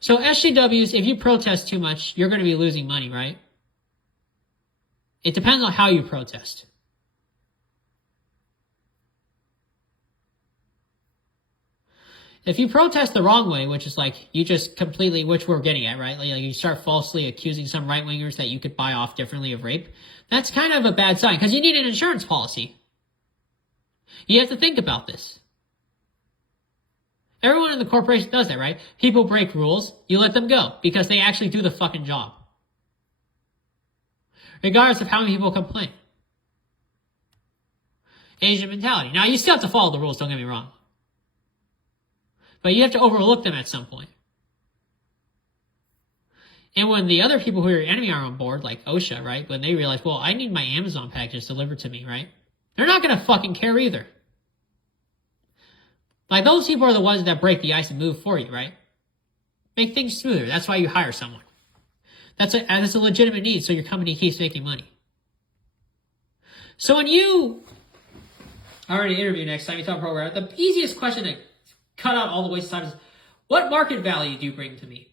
So, SJWs, if you protest too much, you're going to be losing money, right? It depends on how you protest. If you protest the wrong way, which is like you just completely, which we're getting at, right? Like you start falsely accusing some right-wingers that you could buy off differently of rape, that's kind of a bad sign because you need an insurance policy. You have to think about this. Everyone in the corporation does that, right? People break rules, you let them go because they actually do the fucking job. Regardless of how many people complain. Asian mentality. Now, you still have to follow the rules, don't get me wrong. But you have to overlook them at some point. And when the other people who are your enemy are on board, like OSHA, right? When they realize, well, I need my Amazon packages delivered to me, right? They're not going to fucking care either. Like, those people are the ones that break the ice and move for you, right? Make things smoother. That's why you hire someone. That's a legitimate need, so your company keeps making money. So when you are in an interview next time you talk programmer, the easiest question to cut out all the waste of time is, what market value do you bring to me?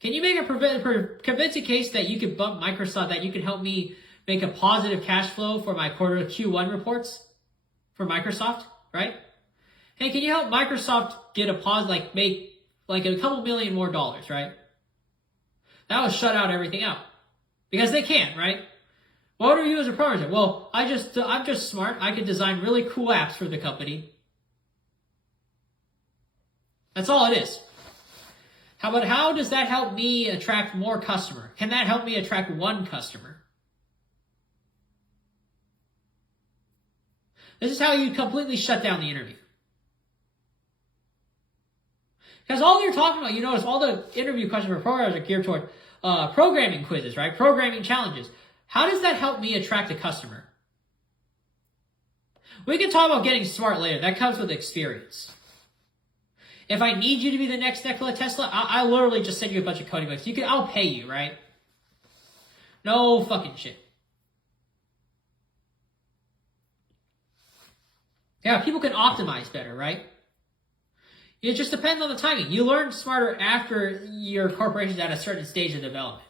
Can you make a convincing case that you can bump Microsoft, that you can help me make a positive cash flow for my quarter Q1 reports for Microsoft, right? Hey, can you help Microsoft get a make like a couple million more dollars, right? That would shut out everything out. Because they can't, right? What are you as a programmer? Well, I'm just smart. I can design really cool apps for the company. That's all it is. How does that help me attract more customer? Can that help me attract one customer? This is how you completely shut down the interview. Because all you're talking about, you notice all the interview questions for programmers are geared toward programming quizzes, right? Programming challenges. How does that help me attract a customer? We can talk about getting smart later. That comes with experience. If I need you to be the next Nikola Tesla, I literally just send you a bunch of coding books. I'll pay you, right? No fucking shit. Yeah, people can optimize better, right? It just depends on the timing. You learn smarter after your corporation's at a certain stage of development.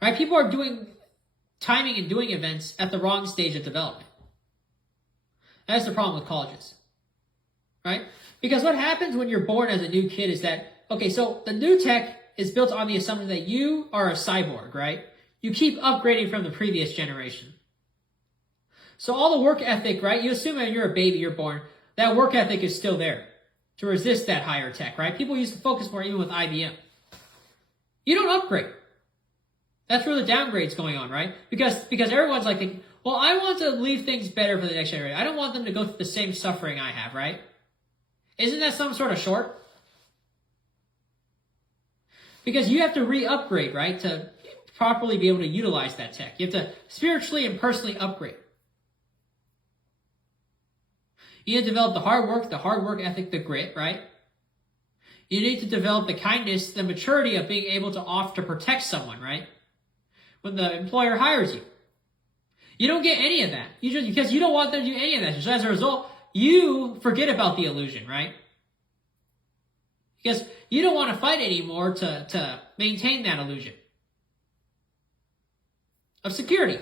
Right? People are doing timing and doing events at the wrong stage of development. That's the problem with colleges. Right? Because what happens when you're born as a new kid is that, okay, so the new tech is built on the assumption that you are a cyborg, right? You keep upgrading from the previous generation. So all the work ethic, right? You assume when you're a baby, you're born, that work ethic is still there to resist that higher tech, right? People used to focus more even with IBM. You don't upgrade. That's where the downgrade's going on, right? Because everyone's like thinking, well, I want to leave things better for the next generation. I don't want them to go through the same suffering I have, right? Isn't that some sort of short? Because you have to re-upgrade, right? To properly be able to utilize that tech. You have to spiritually and personally upgrade. You need to develop the hard work ethic, the grit, right? You need to develop the kindness, the maturity of being able to offer to protect someone, right? When the employer hires you. You don't get any of that. Because you don't want them to do any of that. So as a result, you forget about the illusion, right? Because you don't want to fight anymore to maintain that illusion of security.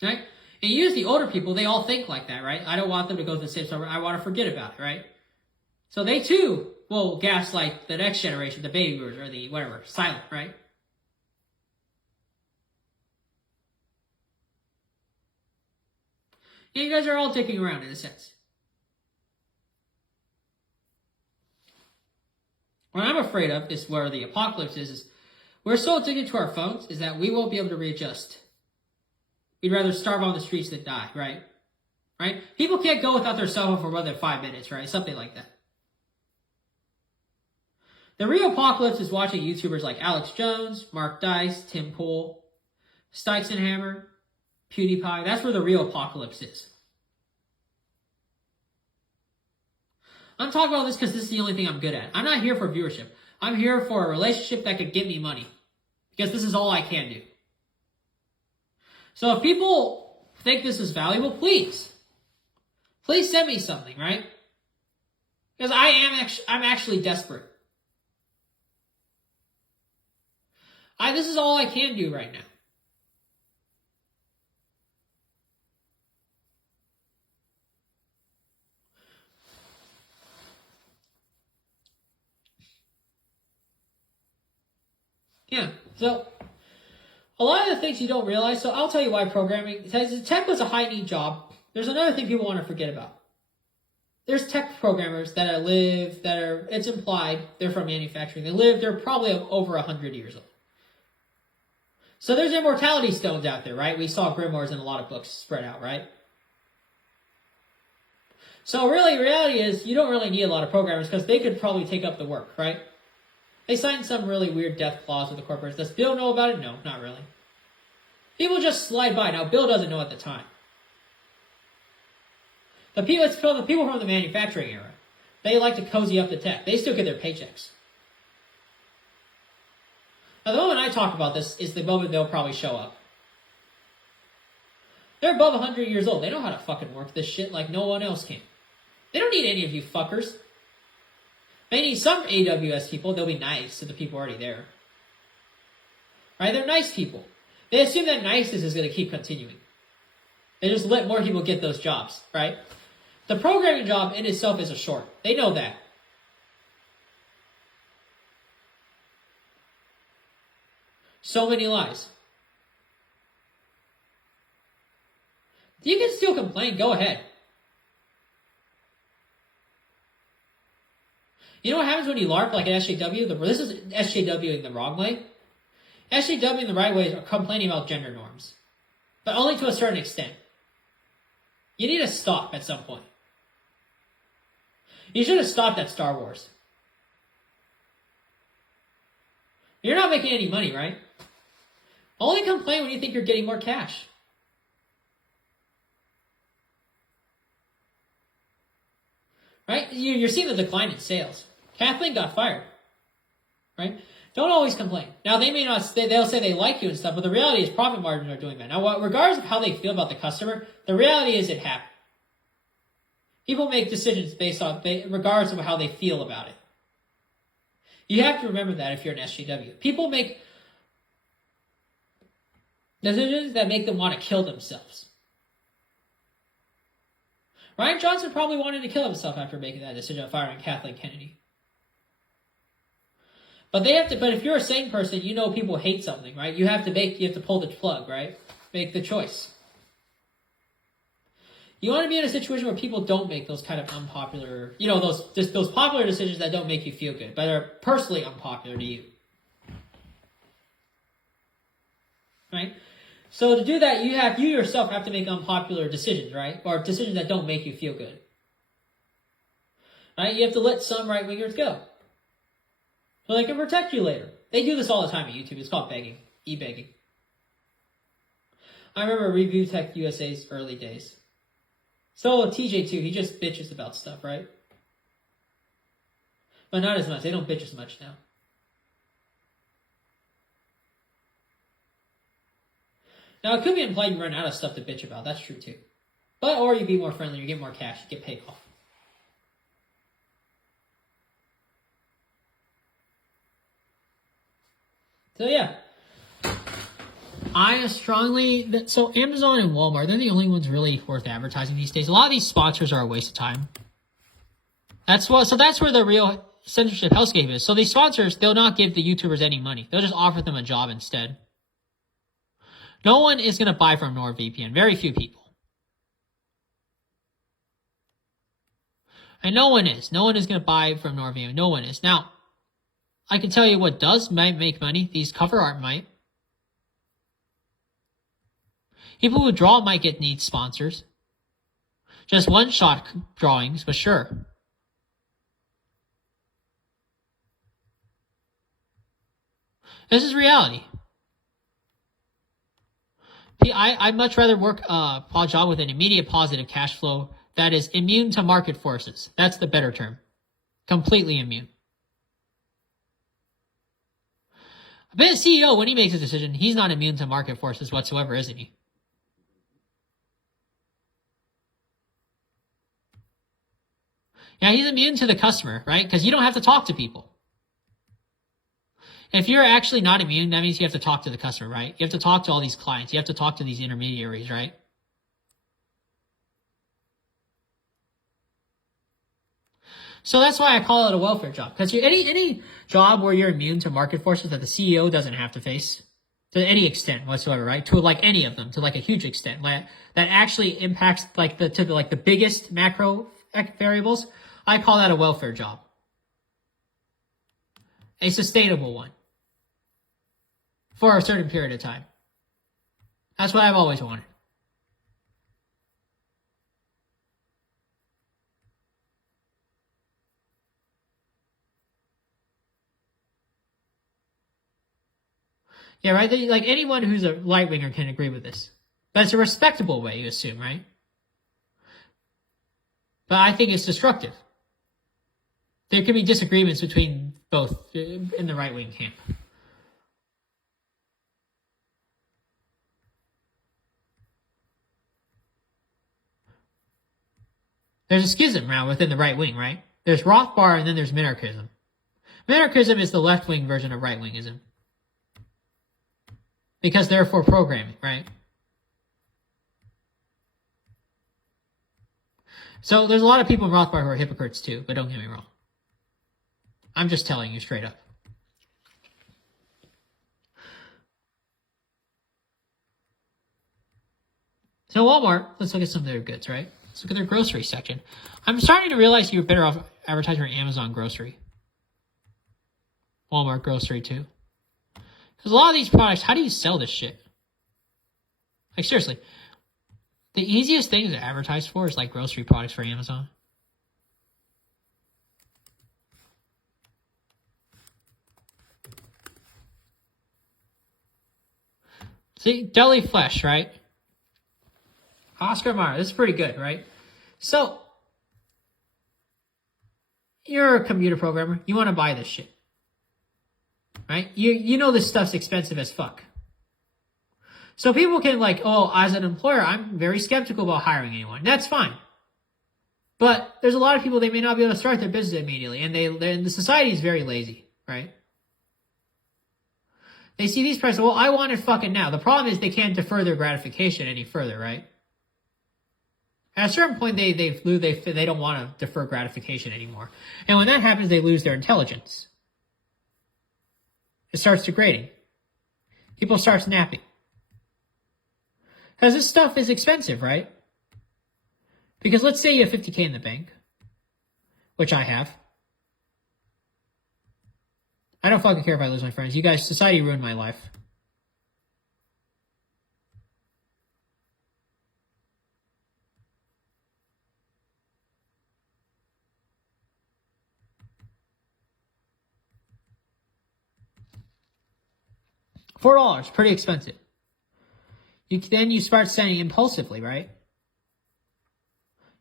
Right? And usually the older people, they all think like that, right? I don't want them to go through the same stuff. I want to forget about it, right? So they too will gaslight the next generation, the baby boomers or the whatever, silent, right? Yeah, you guys are all dicking around in a sense. What I'm afraid of is where the apocalypse is we're so addicted to our phones is that we won't be able to readjust. We'd rather starve on the streets than die, right? Right? People can't go without their cell phone for more than 5 minutes, right? Something like that. The real apocalypse is watching YouTubers like Alex Jones, Mark Dice, Tim Pool, Steisenhammer, PewDiePie. That's where the real apocalypse is. I'm talking about this because this is the only thing I'm good at. I'm not here for viewership. I'm here for a relationship that could get me money. Because this is all I can do. So if people think this is valuable, please send me something, right? Because I'm actually desperate. This is all I can do right now. Yeah, so a lot of the things you don't realize, so I'll tell you why programming, tech was a high-need job. There's another thing people want to forget about. There's tech programmers it's implied, they're from manufacturing. They're probably over 100 years old. So there's immortality stones out there, right? We saw grimoires in a lot of books spread out, right? So really, reality is you don't really need a lot of programmers because they could probably take up the work, right? They signed some really weird death clause with the corporations. Does Bill know about it? No, not really. People just slide by. Now, Bill doesn't know at the time. It's the people from the manufacturing era. They like to cozy up the tech. They still get their paychecks. Now, the moment I talk about this is the moment they'll probably show up. They're above 100 years old. They know how to fucking work this shit like no one else can. They don't need any of you fuckers. They need some AWS people. They'll be nice to the people already there. Right? They're nice people. They assume that niceness is going to keep continuing. They just let more people get those jobs, right? The programming job in itself is a short. They know that. So many lies. You can still complain. Go ahead. You know what happens when you LARP like an SJW? This is SJW in the wrong way. SJW in the right way is complaining about gender norms. But only to a certain extent. You need to stop at some point. You should have stopped at Star Wars. You're not making any money, right? Only complain when you think you're getting more cash. Right? You're seeing the decline in sales. Kathleen got fired. Right? Don't always complain. Now, they may not, they'll say they like you and stuff, but the reality is profit margins are doing that. Now, regardless of how they feel about the customer, the reality is it happened. People make decisions regardless of how they feel about it. You have to remember that if you're an SJW. People make decisions that make them want to kill themselves. Ryan Johnson probably wanted to kill himself after making that decision of firing Kathleen Kennedy. But but if you're a sane person, you know people hate something, right? You have to pull the plug, right? Make the choice. You want to be in a situation where people don't make those kind of unpopular, those popular decisions that don't make you feel good, but are personally unpopular to you. Right? So to do that, you yourself have to make unpopular decisions, right? Or decisions that don't make you feel good. Right? You have to let some right-wingers go. So they can protect you later. They do this all the time at YouTube. It's called begging. E-begging. I remember Review Tech USA's early days. So TJ too, he just bitches about stuff, right? But not as much. They don't bitch as much now. Now, it could be implied you run out of stuff to bitch about. That's true, too. Or you be more friendly, you get more cash, you get paid off. So, yeah. So Amazon and Walmart, they're the only ones really worth advertising these days. A lot of these sponsors are a waste of time. That's where the real censorship hellscape is. So these sponsors, they'll not give the YouTubers any money. They'll just offer them a job instead. No one is going to buy from NordVPN. Very few people. And no one is. No one is going to buy from NordVPN. No one is. Now, I can tell you what might make money. These cover art might. People who draw might need sponsors. Just one-shot drawings, but sure. This is reality. I'd much rather work a job with an immediate positive cash flow that is immune to market forces. That's the better term. Completely immune. But a CEO, when he makes a decision, he's not immune to market forces whatsoever, isn't he? Yeah, he's immune to the customer, right? Because you don't have to talk to people. If you're actually not immune, that means you have to talk to the customer, right? You have to talk to all these clients. You have to talk to these intermediaries, right? So that's why I call it a welfare job. Because any job where you're immune to market forces that the CEO doesn't have to face, to any extent whatsoever, right? To like any of them, to like a huge extent, that actually impacts the biggest macro variables, I call that a welfare job. A sustainable one. For a certain period of time. That's what I've always wanted. Yeah, right? Like anyone who's a right-winger can agree with this. But it's a respectable way, you assume, right? But I think it's destructive. There could be disagreements between both in the right-wing camp. There's a schism now within the right wing, right? There's Rothbard and then there's minarchism. Minarchism is the left-wing version of right-wingism. Because they're for programming, right? So there's a lot of people in Rothbard who are hypocrites too, but don't get me wrong. I'm just telling you straight up. So Walmart, let's look at some of their goods, right? Let's look at their grocery section. I'm starting to realize you're better off advertising on Amazon grocery. Walmart grocery too. Because a lot of these products, how do you sell this shit? Like seriously. The easiest thing to advertise for is like grocery products for Amazon. See, deli flesh, right? Oscar Mayer, this is pretty good, right? So, you're a computer programmer. You want to buy this shit, right? You know this stuff's expensive as fuck. So people can like, oh, as an employer, I'm very skeptical about hiring anyone. That's fine. But there's a lot of people, they may not be able to start their business immediately, and the society is very lazy, right? They see these prices, well, I want it fucking now. The problem is they can't defer their gratification any further, right? At a certain point, they don't want to defer gratification anymore. And when that happens, they lose their intelligence. It starts degrading. People start snapping. Because this stuff is expensive, right? Because let's say you have 50K in the bank, which I have. I don't fucking care if I lose my friends. You guys, society ruined my life. $4, pretty expensive. Then you start spending impulsively, right?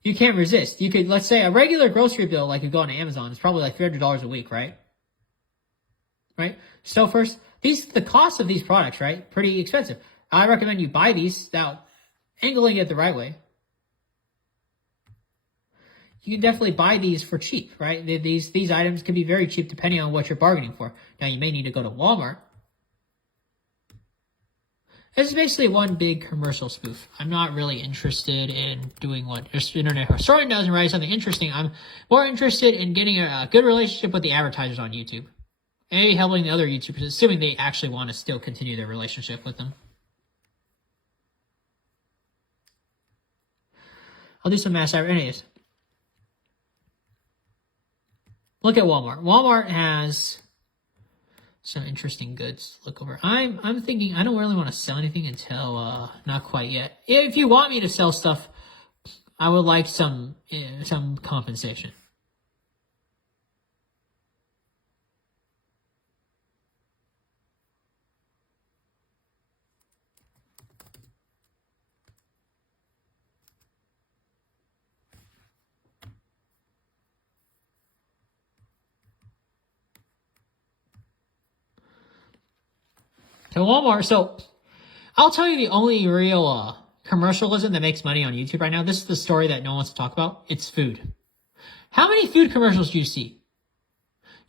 You can't resist. You could, let's say, a regular grocery bill, like you go on Amazon, is probably like $300 a week, right? Right? So first, the cost of these products, right? Pretty expensive. I recommend you buy these now, angling it the right way. You can definitely buy these for cheap, right? These items can be very cheap depending on what you're bargaining for. Now, you may need to go to Walmart. This is basically one big commercial spoof. I'm not really interested in doing what internet historian does and write something interesting. I'm more interested in getting a good relationship with the advertisers on YouTube. And maybe helping the other YouTubers, assuming they actually want to still continue their relationship with them. I'll do some mass anyways. Look at Walmart. Walmart has some interesting goods to look over. I'm thinking I don't really want to sell anything until not quite yet. If you want me to sell stuff, I would like some compensation. To Walmart, so I'll tell you the only real commercialism that makes money on YouTube right now. This is the story that no one wants to talk about. It's food. How many food commercials do you see?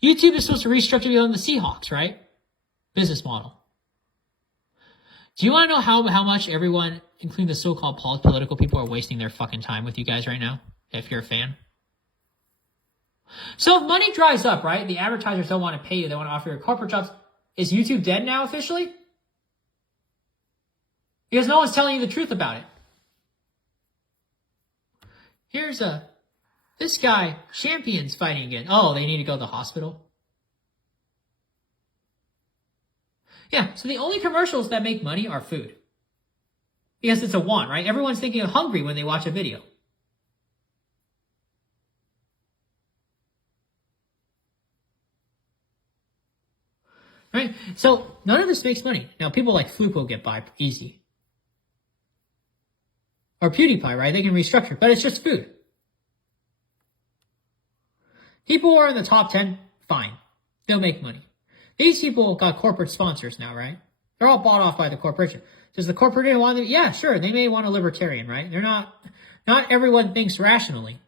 YouTube is supposed to restructure beyond the Seahawks, right? Business model. Do you want to know how much everyone, including the so-called political people, are wasting their fucking time with you guys right now? If you're a fan. So if money dries up, right? The advertisers don't want to pay you. They want to offer you corporate jobs. Is YouTube dead now officially? Because no one's telling you the truth about it. Here's this guy, champions fighting again. Oh, they need to go to the hospital? Yeah, so the only commercials that make money are food. Because it's a want, right? Everyone's thinking of hungry when they watch a video. Right? So none of this makes money. Now, people like Fluke will get by easy. Or PewDiePie, right? They can restructure, but it's just food. People who are in the top 10, fine. They'll make money. These people got corporate sponsors now, right? They're all bought off by the corporation. Does the corporation want them? Yeah, sure. They may want a libertarian, right? They're not everyone thinks rationally.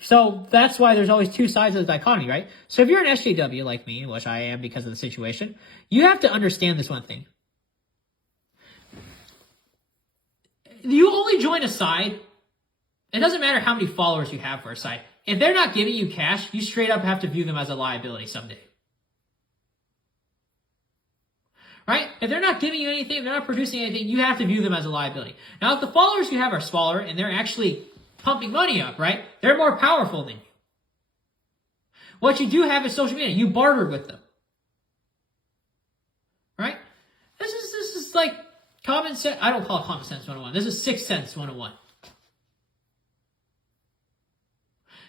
So that's why there's always two sides of the dichotomy, right? So if you're an SJW like me, which I am because of the situation, you have to understand this one thing. You only join a side. It doesn't matter how many followers you have for a side. If they're not giving you cash, you straight up have to view them as a liability someday. Right? If they're not giving you anything, if they're not producing anything, you have to view them as a liability. Now, if the followers you have are smaller and they're actually pumping money up, right? They're more powerful than you. What you do have is social media. You bartered with them. Right? This is like common sense. I don't call it common sense 101. This is 6th sense 101.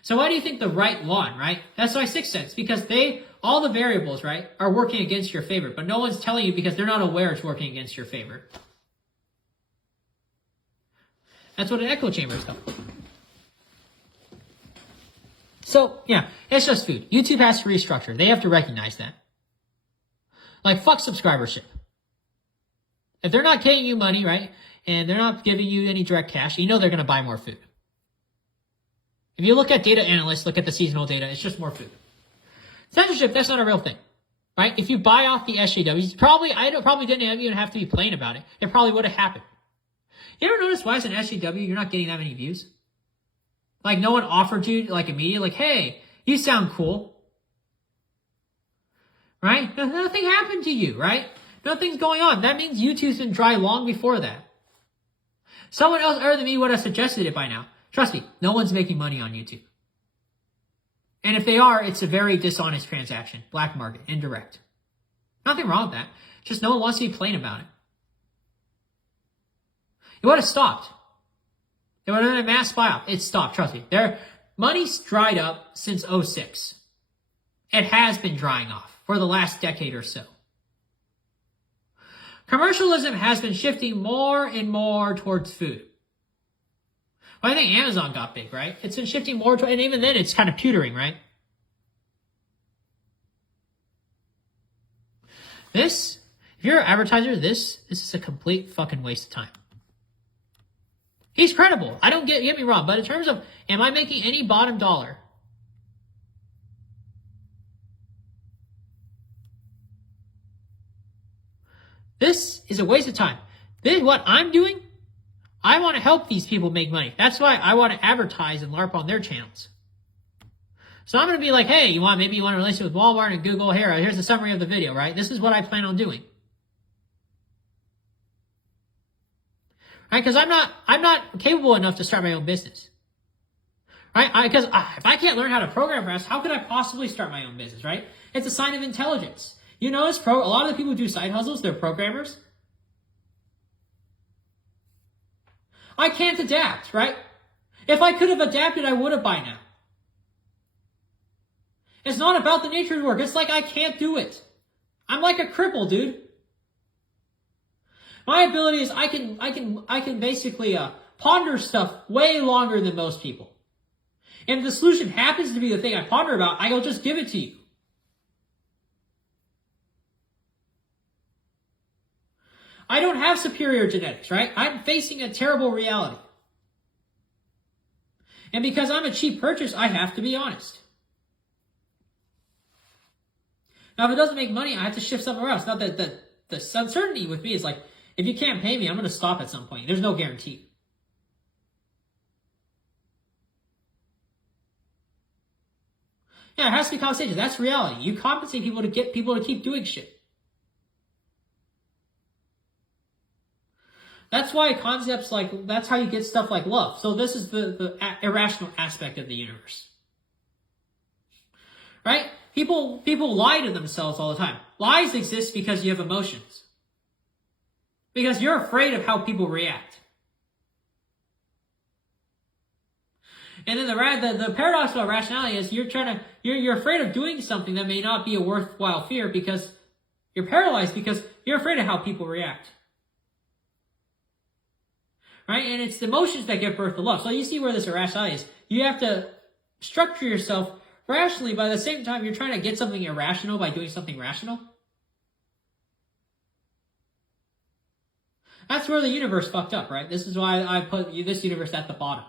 So why do you think the right won, right? That's why 6th sense. Because they all the variables, right, are working against your favor, but no one's telling you because they're not aware it's working against your favor. That's what an echo chamber is called. So, yeah, it's just food. YouTube has to restructure. They have to recognize that. Like, fuck subscribership. If they're not paying you money, right, and they're not giving you any direct cash, you know they're going to buy more food. If you look at data analysts, look at the seasonal data, it's just more food. Censorship, that's not a real thing, right? If you buy off the SJWs, probably didn't even have to be plain about it. It probably would have happened. You ever notice why as an SJW you're not getting that many views? Like no one offered you like immediately, like, hey, you sound cool. Right? Nothing happened to you, right? Nothing's going on. That means YouTube's been dry long before that. Someone else other than me would have suggested it by now. Trust me, no one's making money on YouTube. And if they are, it's a very dishonest transaction. Black market, indirect. Nothing wrong with that. Just no one wants to be plain about it. It would have stopped. It would have been a mass buyout. It stopped, trust me. Their money's dried up since 2006. It has been drying off for the last decade or so. Commercialism has been shifting more and more towards food. Well, I think Amazon got big, right? It's been shifting more to, and even then it's kind of pewtering, right? This, if you're an advertiser, this is a complete fucking waste of time. He's credible. I don't get me wrong, but in terms of, am I making any bottom dollar? This is a waste of time. This, what I'm doing, I want to help these people make money. That's why I want to advertise and LARP on their channels. So I'm going to be like, hey, maybe you want a relationship with Walmart and Google. Here's a summary of the video, right? This is what I plan on doing. Right? Because I'm not capable enough to start my own business. Right? Because if I can't learn how to program fast, how could I possibly start my own business, right? It's a sign of intelligence. You notice a lot of the people who do side hustles, they're programmers. I can't adapt, right? If I could have adapted, I would have by now. It's not about the nature of the work. It's like I can't do it. I'm like a cripple, dude. My ability is I can basically ponder stuff way longer than most people. And if the solution happens to be the thing I ponder about, I'll just give it to you. I don't have superior genetics, right? I'm facing a terrible reality. And because I'm a cheap purchase, I have to be honest. Now, if it doesn't make money, I have to shift somewhere else. Now, the uncertainty with me is like, if you can't pay me, I'm going to stop at some point. There's no guarantee. Yeah, it has to be compensation. That's reality. You compensate people to get people to keep doing shit. That's why concepts like, that's how you get stuff like love. So this is the irrational aspect of the universe. Right? People lie to themselves all the time. Lies exist because you have emotions. Because you're afraid of how people react. And then the paradox about rationality is you're afraid of doing something that may not be a worthwhile fear because you're paralyzed because you're afraid of how people react. Right? And it's the emotions that give birth to love. So you see where this irrationality is. You have to structure yourself rationally, but at the same time, you're trying to get something irrational by doing something rational. That's where the universe fucked up, right? This is why I put this universe at the bottom.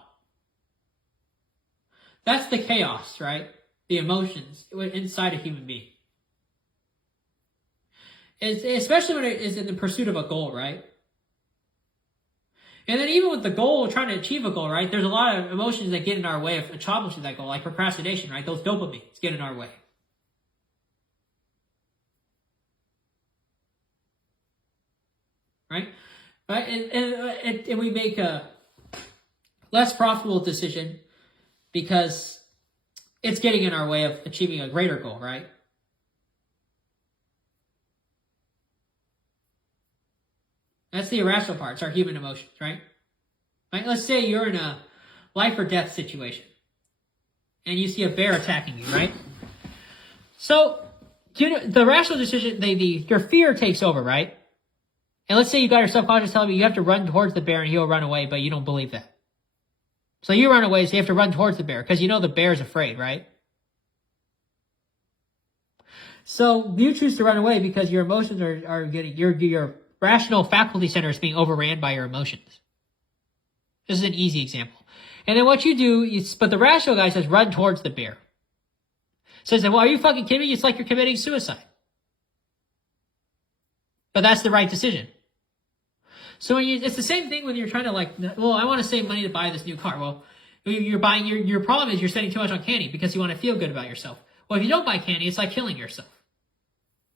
That's the chaos, right? The emotions inside a human being. Especially when it is in the pursuit of a goal, right? And then even with the goal, trying to achieve a goal, right? There's a lot of emotions that get in our way of accomplishing that goal, like procrastination, right? Those dopamines get in our way. Right? Right? And we make a less profitable decision because it's getting in our way of achieving a greater goal, right? That's the irrational part. It's our human emotions, right? Right? Let's say you're in a life or death situation and you see a bear attacking you, right? So the rational decision, your fear takes over, right? And let's say you got your subconscious telling you you have to run towards the bear and he'll run away, but you don't believe that. So you run away, so you have to run towards the bear because you know the bear's afraid, right? So you choose to run away because your emotions are getting, your rational faculty center is being overran by your emotions. This is an easy example. And then what you do, but the rational guy says run towards the bear. Says, well, are you fucking kidding me? It's like you're committing suicide. But that's the right decision. So it's the same thing when you're trying to well, I want to save money to buy this new car. Well, you're buying, your problem is you're spending too much on candy because you want to feel good about yourself. Well, if you don't buy candy, it's like killing yourself.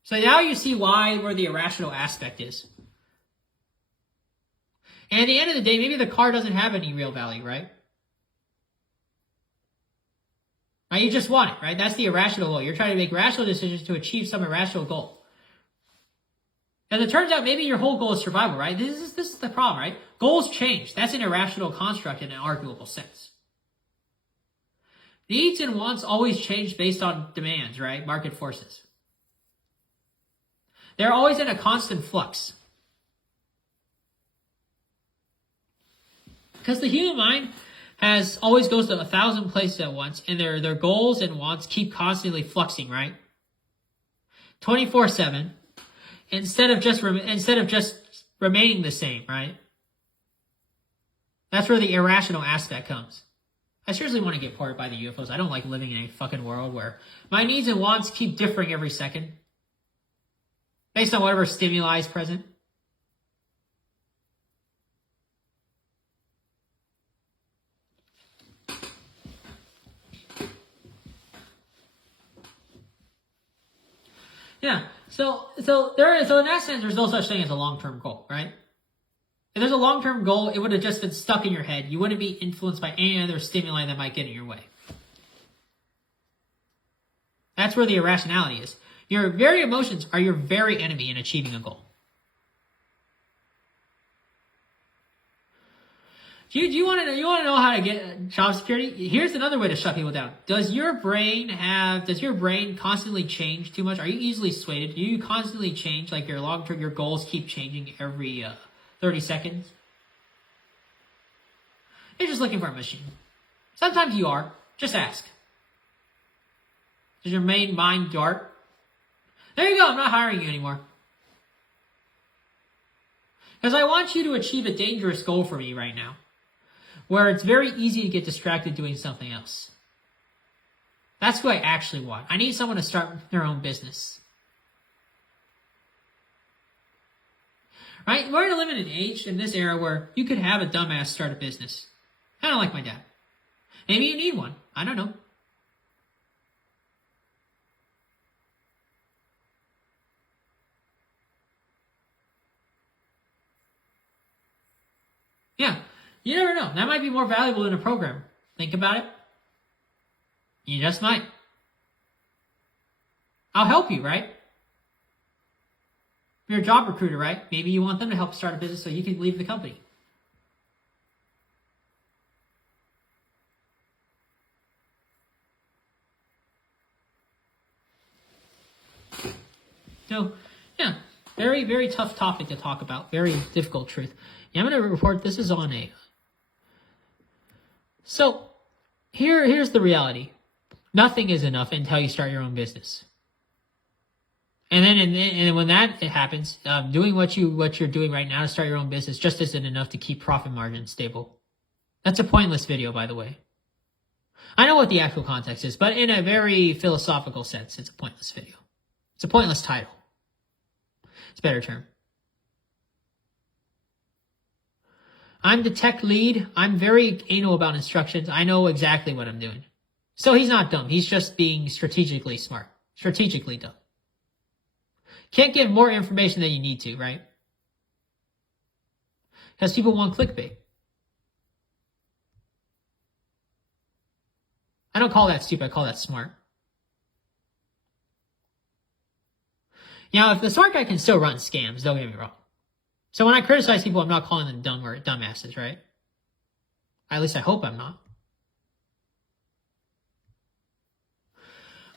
So now you see where the irrational aspect is. And at the end of the day, maybe the car doesn't have any real value, right? Right? You just want it, right? That's the irrational goal. You're trying to make rational decisions to achieve some irrational goal. And it turns out maybe your whole goal is survival, right? This is the problem, right? Goals change. That's an irrational construct in an arguable sense. Needs and wants always change based on demands, right? Market forces. They're always in a constant flux. Because the human mind always goes to 1,000 places at once, and their goals and wants keep constantly fluxing, right? 24/7. Instead of just remaining the same, right? That's where the irrational aspect comes. I seriously want to get ported by the UFOs. I don't like living in a fucking world where my needs and wants keep differing every second based on whatever stimuli is present. Yeah. So in that sense, there's no such thing as a long-term goal, right? If there's a long-term goal, it would have just been stuck in your head. You wouldn't be influenced by any other stimuli that might get in your way. That's where the irrationality is. Your very emotions are your very enemy in achieving a goal. Do you want to know how to get job security? Here's another way to shut people down. Does your brain constantly change too much? Are you easily swayed? Do you constantly change, like your long-term, your goals keep changing every 30 seconds? You're just looking for a machine. Sometimes you are. Just ask. Does your main mind dart? There you go. I'm not hiring you anymore. Because I want you to achieve a dangerous goal for me right now, where it's very easy to get distracted doing something else. That's who I actually want. I need someone to start their own business. Right? We're living in an age, in this era, where you could have a dumbass start a business. Kind of like my dad. Maybe you need one. I don't know. Yeah. You never know. That might be more valuable than a program. Think about it. You just might. I'll help you, right? You're a job recruiter, right? Maybe you want them to help start a business so you can leave the company. So, yeah. Very, very tough topic to talk about. Very difficult truth. Yeah, I'm going to report this is on a... So, here's the reality. Nothing is enough until you start your own business. And then when that happens, doing what you're doing right now to start your own business just isn't enough to keep profit margins stable. That's a pointless video, by the way. I know what the actual context is, but in a very philosophical sense, it's a pointless video. It's a pointless title. It's a better term. I'm the tech lead. I'm very anal about instructions. I know exactly what I'm doing. So he's not dumb. He's just being strategically smart. Strategically dumb. Can't give more information than you need to, right? Because people want clickbait. I don't call that stupid. I call that smart. Now, if the smart guy can still run scams, don't get me wrong. So when I criticize people, I'm not calling them dumb or dumbasses, right? At least I hope I'm not.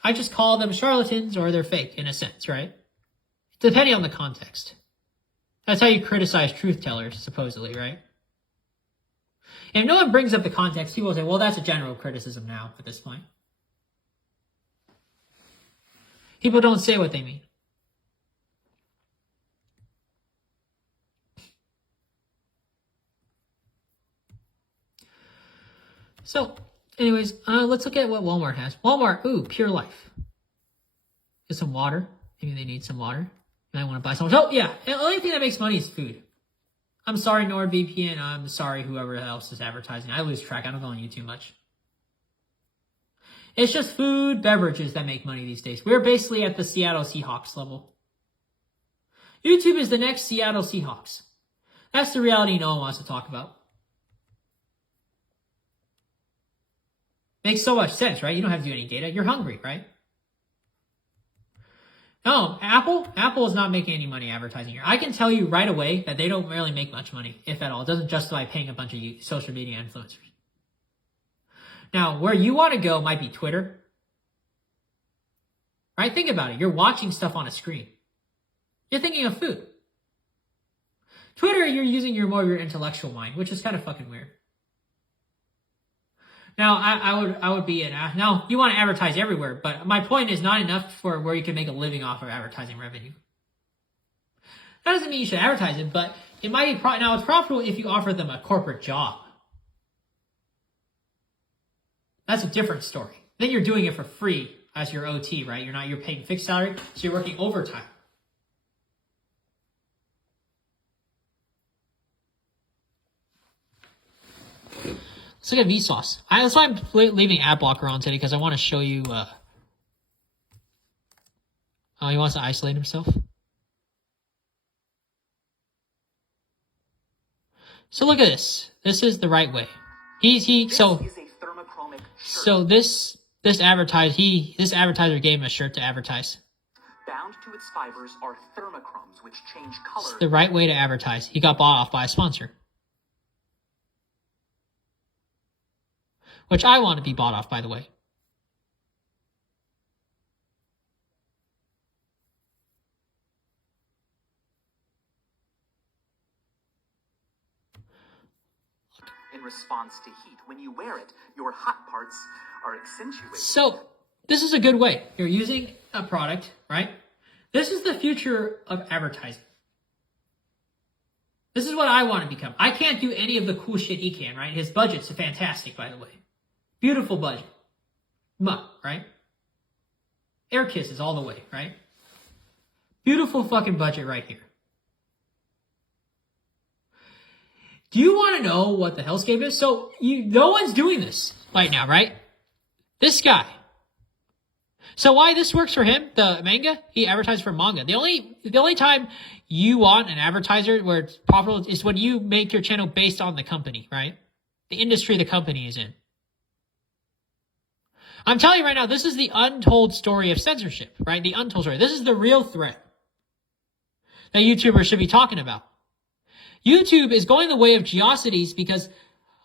I just call them charlatans or they're fake in a sense, right? Depending on the context. That's how you criticize truth tellers, supposedly, right? And if no one brings up the context, people will say, well, that's a general criticism now at this point. People don't say what they mean. So, anyways, let's look at what Walmart has. Walmart, ooh, Pure Life. Get some water. Maybe they need some water. And I want to buy some. Oh, yeah. The only thing that makes money is food. I'm sorry, NordVPN. I'm sorry, whoever else is advertising. I lose track. I don't go on YouTube much. It's just food, beverages that make money these days. We're basically at the Seattle Seahawks level. YouTube is the next Seattle Seahawks. That's the reality no one wants to talk about. Makes so much sense, right? You don't have to do any data. You're hungry, right? No, Apple is not making any money advertising here. I can tell you right away that they don't really make much money, if at all. It doesn't justify paying a bunch of social media influencers. Now, where you want to go might be Twitter. Right? Think about it. You're watching stuff on a screen. You're thinking of food. Twitter, you're using more of your intellectual mind, which is kind of fucking weird. Now, I would be now you want to advertise everywhere, but my point is not enough for where you can make a living off of advertising revenue. That doesn't mean you should advertise it, but it might be now it's profitable if you offer them a corporate job. That's a different story. Then you're doing it for free as your OT, right? You're paying fixed salary, so you're working overtime. Let's look at Vsauce. That's why I'm leaving ad blocker on today, because I want to show you. Oh, he wants to isolate himself. So look at this. This is the right way. So this advertiser gave him a shirt to advertise. Bound to its fibers are thermochromes, which change color. It's the right way to advertise. He got bought off by a sponsor. Which I want to be bought off, by the way. In response to heat, when you wear it, your hot parts are accentuated. So, this is a good way. You're using a product, right? This is the future of advertising. This is what I want to become. I can't do any of the cool shit he can, right? His budget's fantastic, by the way. Beautiful budget. Right? Air kisses all the way, right? Beautiful fucking budget right here. Do you want to know what the hellscape is? So, no one's doing this right now, right? This guy. So why this works for him, the manga, he advertised for manga. The only time you want an advertiser where it's profitable is when you make your channel based on the company, right? The industry the company is in. I'm telling you right now, this is the untold story of censorship, right? The untold story. This is the real threat that YouTubers should be talking about. YouTube is going the way of Geocities because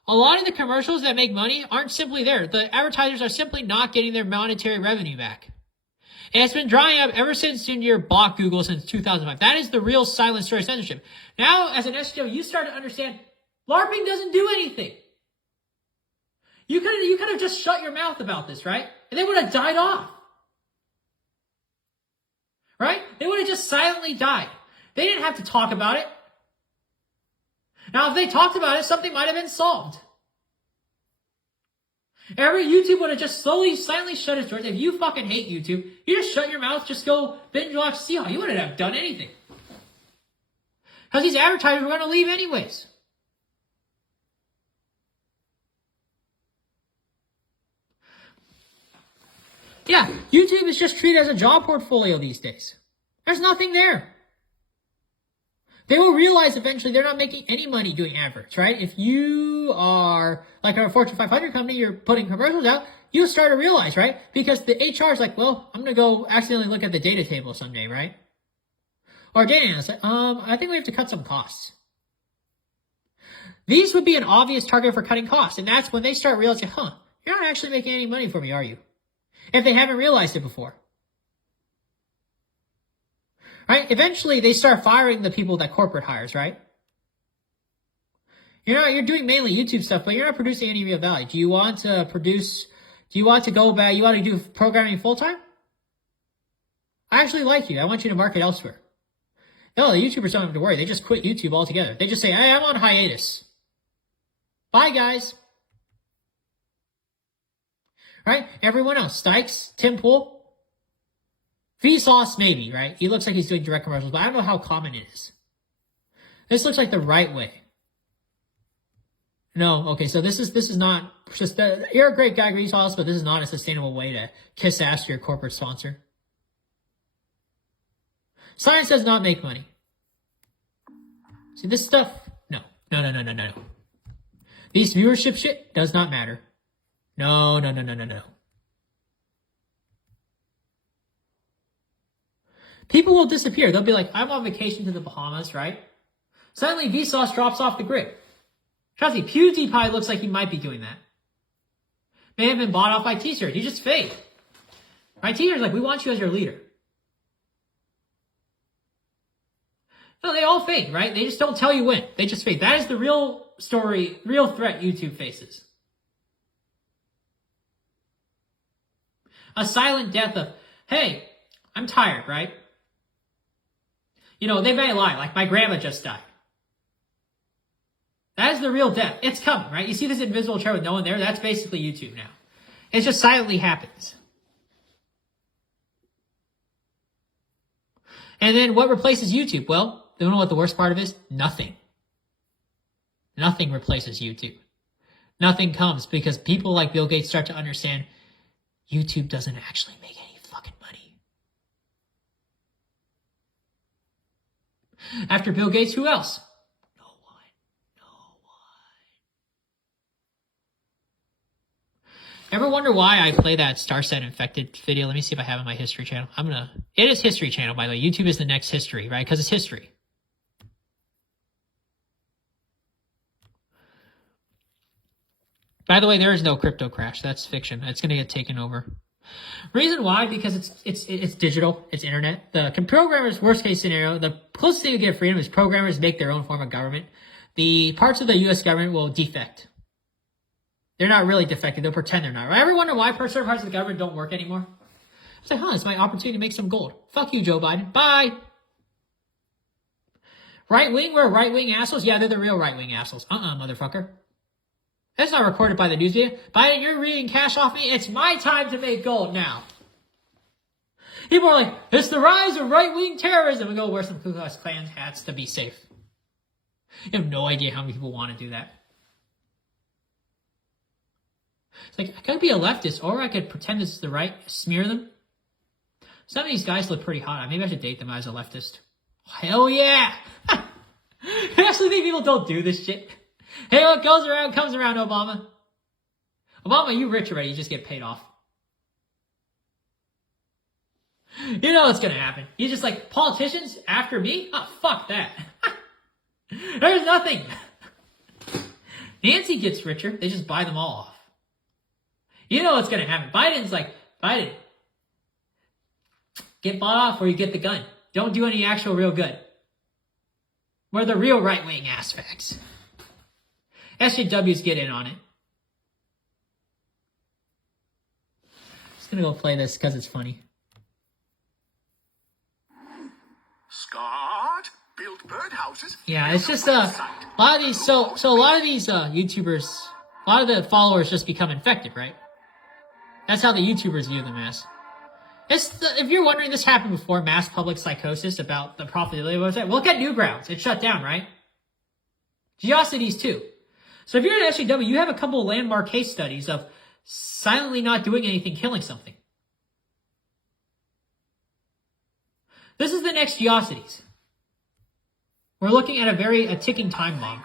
a lot of the commercials that make money aren't simply there. The advertisers are simply not getting their monetary revenue back. And it's been drying up ever since your bought Google since 2005. That is the real silent story of censorship. Now, as an SJW, you start to understand LARPing doesn't do anything. You could have just shut your mouth about this, right? And they would have died off. Right? They would have just silently died. They didn't have to talk about it. Now, if they talked about it, something might have been solved. YouTube would have just slowly, silently shut its doors. If you fucking hate YouTube, you just shut your mouth, just go binge watch Seahawks. You wouldn't have done anything. Because these advertisers were going to leave anyways. Yeah, YouTube is just treated as a job portfolio these days. There's nothing there. They will realize eventually they're not making any money doing adverts, right? If you are like a Fortune 500 company, you're putting commercials out, you'll start to realize, right? Because the HR is like, well, I'm going to go accidentally look at the data table someday, right? Or data analyst, I think we have to cut some costs. These would be an obvious target for cutting costs. And that's when they start realizing, you're not actually making any money for me, are you? if they haven't realized it before. Right? Eventually, they start firing the people that corporate hires, right? You're doing mainly YouTube stuff, but you're not producing any real value. Do you want to go back, you want to do programming full-time? I actually like you. I want you to market elsewhere. No, the YouTubers don't have to worry. They just quit YouTube altogether. They just say, hey, I'm on hiatus. Bye, guys. Right? Everyone else. Stykes, Tim Pool, Vsauce, maybe, right? He looks like he's doing direct commercials, but I don't know how common it is. This looks like the right way. No, okay, so this is not just you're a great guy, Vsauce, but this is not a sustainable way to kiss ass to your corporate sponsor. Science does not make money. See, this stuff, no. These viewership shit does not matter. No. People will disappear. They'll be like, I'm on vacation to the Bahamas, right? Suddenly, Vsauce drops off the grid. Trust me, PewDiePie looks like he might be doing that. May have been bought off by T-shirt. He just fake. Right? T-shirt's like, we want you as your leader. No, they all fake, right? They just don't tell you when. They just fake. That is the real story, real threat YouTube faces. A silent death of, hey, I'm tired, right? They may lie, like my grandma just died. That is the real death. It's coming, right? You see this invisible chair with no one there? That's basically YouTube now. It just silently happens. And then what replaces YouTube? Well, you know what the worst part of it is? Nothing. Nothing replaces YouTube. Nothing comes because people like Bill Gates start to understand YouTube doesn't actually make any fucking money. After Bill Gates, who else? No one. Ever wonder why I play that Starset Infected video? Let me see if I have it on my history channel. It is history channel, by the way. YouTube is the next history, right? Because it's history. By the way, there is no crypto crash. That's fiction. It's going to get taken over. Reason why? Because it's digital. It's internet. The programmers' worst case scenario, the closest thing to get freedom is programmers make their own form of government. The parts of the U.S. government will defect. They're not really defected. They'll pretend they're not. Right? Ever wonder why certain parts of the government don't work anymore? It's like, it's my opportunity to make some gold. Fuck you, Joe Biden. Bye. Right wing? We're right wing assholes? Yeah, they're the real right wing assholes. Motherfucker. That's not recorded by the news media. Biden, you're reading cash off me. It's my time to make gold now. People are like, it's the rise of right-wing terrorism. We go wear some Ku Klux Klan hats to be safe. You have no idea how many people want to do that. It's like, I could be a leftist, or I could pretend this is the right, smear them. Some of these guys look pretty hot. Maybe I should date them as a leftist. Hell yeah! I actually think people don't do this shit. Hey, what goes around comes around, Obama. Obama, you rich already. You just get paid off. You know what's going to happen. You just like, politicians after me? Oh, fuck that. There's nothing. Nancy gets richer. They just buy them all off. You know what's going to happen. Biden's like, Biden, get bought off or you get the gun. Don't do any actual real good. We're the real right-wing ass facts. SJWs get in on it. Just gonna go play this because it's funny. Scott built birdhouses. Yeah, it's just a lot of these. So a lot of these YouTubers, a lot of the followers just become infected, right? That's how the YouTubers view them as. If you're wondering, this happened before mass public psychosis about the profitability of the website. Well, look at Newgrounds. It shut down, right? Geocities too. So if you're at SJW, you have a couple of landmark case studies of silently not doing anything, killing something. This is the next Geocities. We're looking at a ticking time bomb.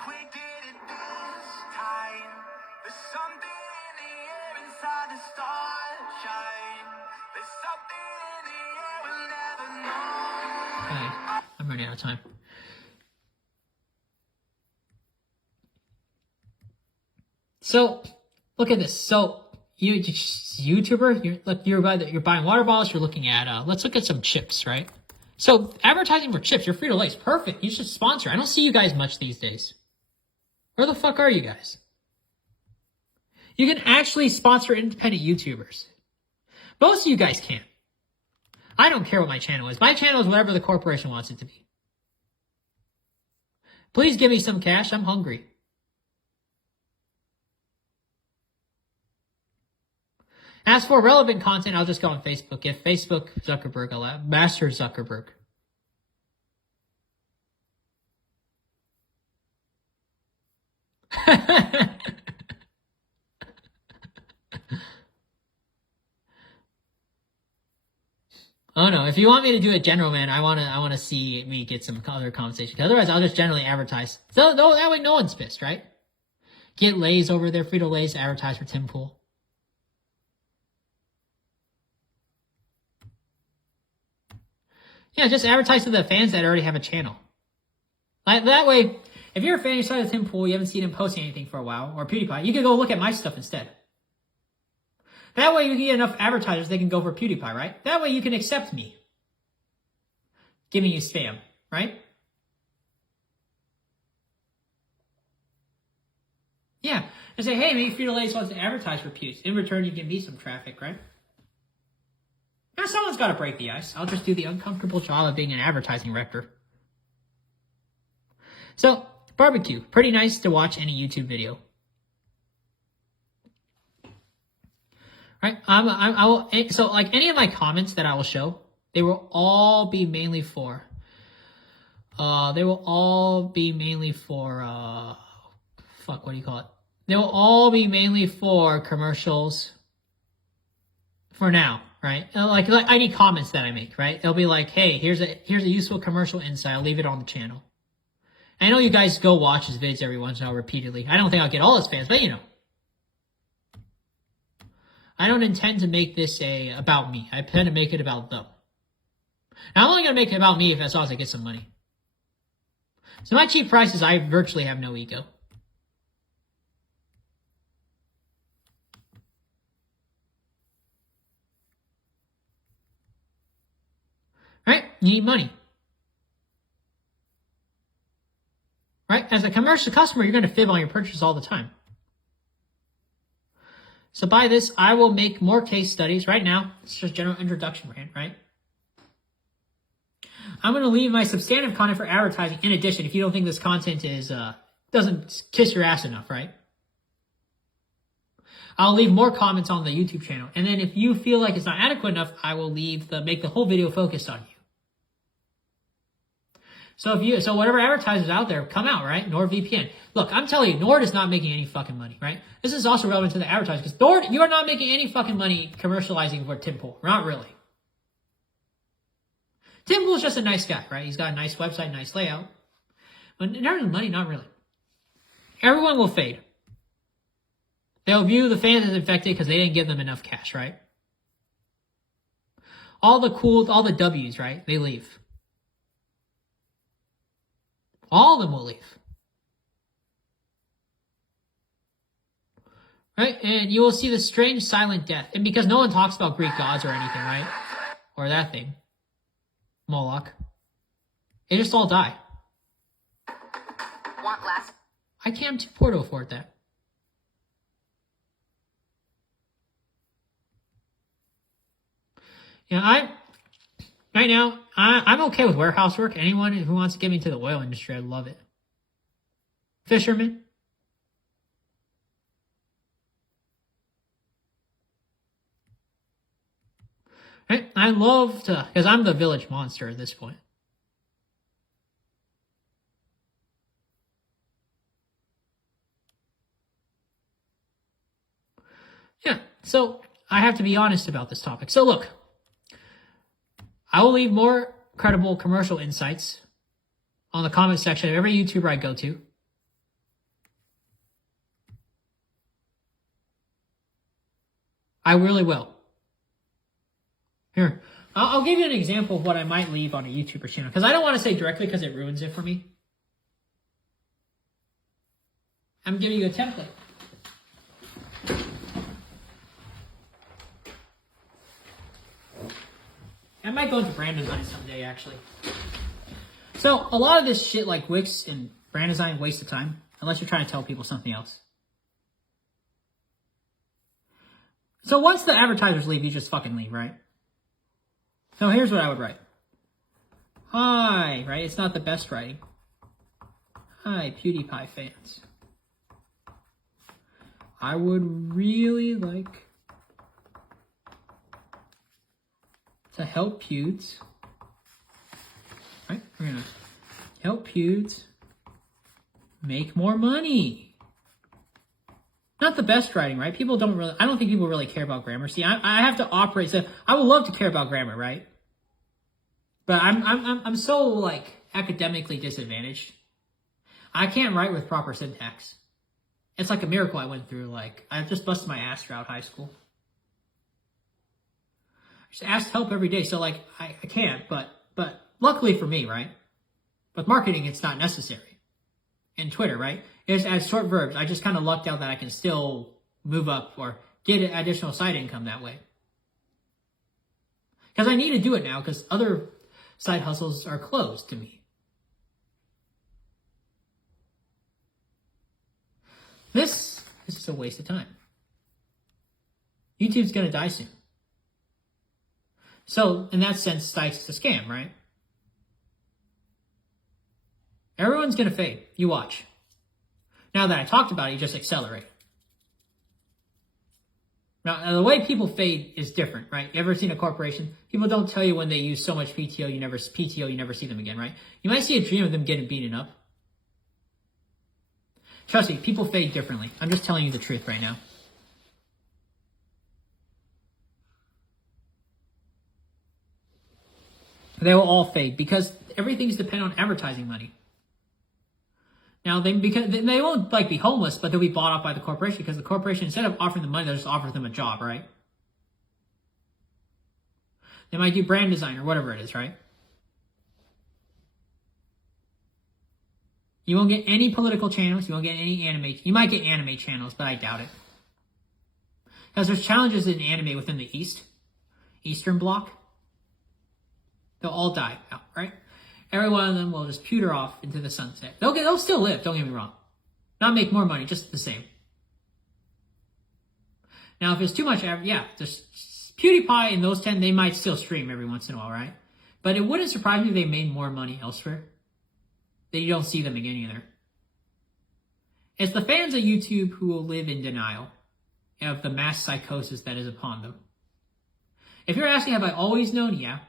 Okay, I'm running out of time. So, look at this. So, you just YouTuber, you're buying water bottles, you're looking at, let's look at some chips, right? So advertising for chips, your Frito-Lay's perfect. You should sponsor. I don't see you guys much these days. Where the fuck are you guys? You can actually sponsor independent YouTubers. Most of you guys can't. I don't care what my channel is. My channel is whatever the corporation wants it to be. Please give me some cash. I'm hungry. As for relevant content, I'll just go on Facebook. If Facebook Zuckerberg allow, Master Zuckerberg. Oh no, if you want me to do it general, man, I wanna see me get some other conversation. Otherwise, I'll just generally advertise. So no, that way no one's pissed, right? Get Lay's over there, Frito-Lay's, advertise for Tim Pool. Yeah, just advertise to the fans that already have a channel. Like that way, if you're a fan inside of Tim Pool, you haven't seen him posting anything for a while, or PewDiePie, you can go look at my stuff instead. That way you can get enough advertisers they can go for PewDiePie, right? That way you can accept me giving you spam, right? Yeah. And say, hey, maybe Frito-Lay's wants to advertise for Pews. In return, you give me some traffic, right? Now, someone's got to break the ice. I'll just do the uncomfortable job of being an advertising director. So, barbecue. Pretty nice to watch any YouTube video. Right? So, like, any of my comments that I will show, they will all be mainly for, fuck, what do you call it? They will all be mainly for commercials for now, right? Like any comments that I make, right? They'll be like, hey, here's a useful commercial insight. I'll leave it on the channel. I know you guys go watch his vids every once in a while repeatedly. I don't think I'll get all his fans, but you know. I don't intend to make this about me. I intend to make it about them. Now, I'm only going to make it about me if as long as I get some money. So my cheap prices, I virtually have no ego. Right? You need money. Right? As a commercial customer, you're going to fib on your purchases all the time. So by this, I will make more case studies. Right now, it's just general introduction rant, right? I'm going to leave my substantive content for advertising in addition if you don't think this content is doesn't kiss your ass enough, right? I'll leave more comments on the YouTube channel. And then if you feel like it's not adequate enough, I will make the whole video focused on you. So whatever advertisers out there, come out, right? NordVPN. Look, I'm telling you, Nord is not making any fucking money, right? This is also relevant to the advertisers because Nord, you are not making any fucking money commercializing for Tim Pool. Not really. Tim Pool is just a nice guy, right? He's got a nice website, nice layout. But in terms of money, not really. Everyone will fade. They'll view the fans as infected because they didn't give them enough cash, right? All the W's, right? They leave. All of them will leave. Right? And you will see the strange silent death. And because no one talks about Greek gods or anything, right? Or that thing. Moloch. They just all die. Want last? I can't too poor to afford that. Yeah, right now, I'm okay with warehouse work. Anyone who wants to get me to the oil industry, I'd love it. Fisherman. Right? I love to, because I'm the village monster at this point. Yeah, so I have to be honest about this topic. So look, I will leave more credible commercial insights on the comment section of every YouTuber I go to. I really will. Here, I'll give you an example of what I might leave on a YouTuber channel, because I don't want to say directly because it ruins it for me. I'm giving you a template. I might go into brand design someday, actually. So, a lot of this shit like Wix and brand design, waste of time, unless you're trying to tell people something else. So once the advertisers leave, you just fucking leave, right? So here's what I would write. Hi, right? It's not the best writing. Hi, PewDiePie fans. I would really like to help Pewds. Right? We're gonna help Pewds make more money. Not the best writing, right? People don't really, I don't think people really care about grammar. See, I have to operate, so I would love to care about grammar, right? But I'm so, like, academically disadvantaged. I can't write with proper syntax. It's like a miracle I went through, like, I just busted my ass throughout high school. I just asked help every day, so, like, I can't, but luckily for me, right? With marketing, it's not necessary. And Twitter, right? It's as short verbs. I just kind of lucked out that I can still move up or get additional side income that way. Because I need to do it now because other side hustles are closed to me. This is a waste of time. YouTube's going to die soon. So, in that sense, it's a scam, right? Everyone's going to fade. You watch. Now that I talked about it, you just accelerate. Now, the way people fade is different, right? You ever seen a corporation? People don't tell you when they use so much PTO, you never see them again, right? You might see a dream of them getting beaten up. Trust me, people fade differently. I'm just telling you the truth right now. They will all fade because everything's dependent on advertising money. Now, because they won't like be homeless, but they'll be bought off by the corporation because the corporation, instead of offering them money, they'll just offer them a job, right? They might do brand design or whatever it is, right? You won't get any political channels. You won't get any anime. You might get anime channels, but I doubt it. Because there's challenges in anime within the Eastern Bloc. They'll all die out, right? Every one of them will just pewter off into the sunset. They'll still live, don't get me wrong. Not make more money, just the same. Now, if it's too much, just PewDiePie and those 10, they might still stream every once in a while, right? But it wouldn't surprise me if they made more money elsewhere. That you don't see them again either. It's the fans of YouTube who will live in denial of the mass psychosis that is upon them. If you're asking, have I always known? Yeah.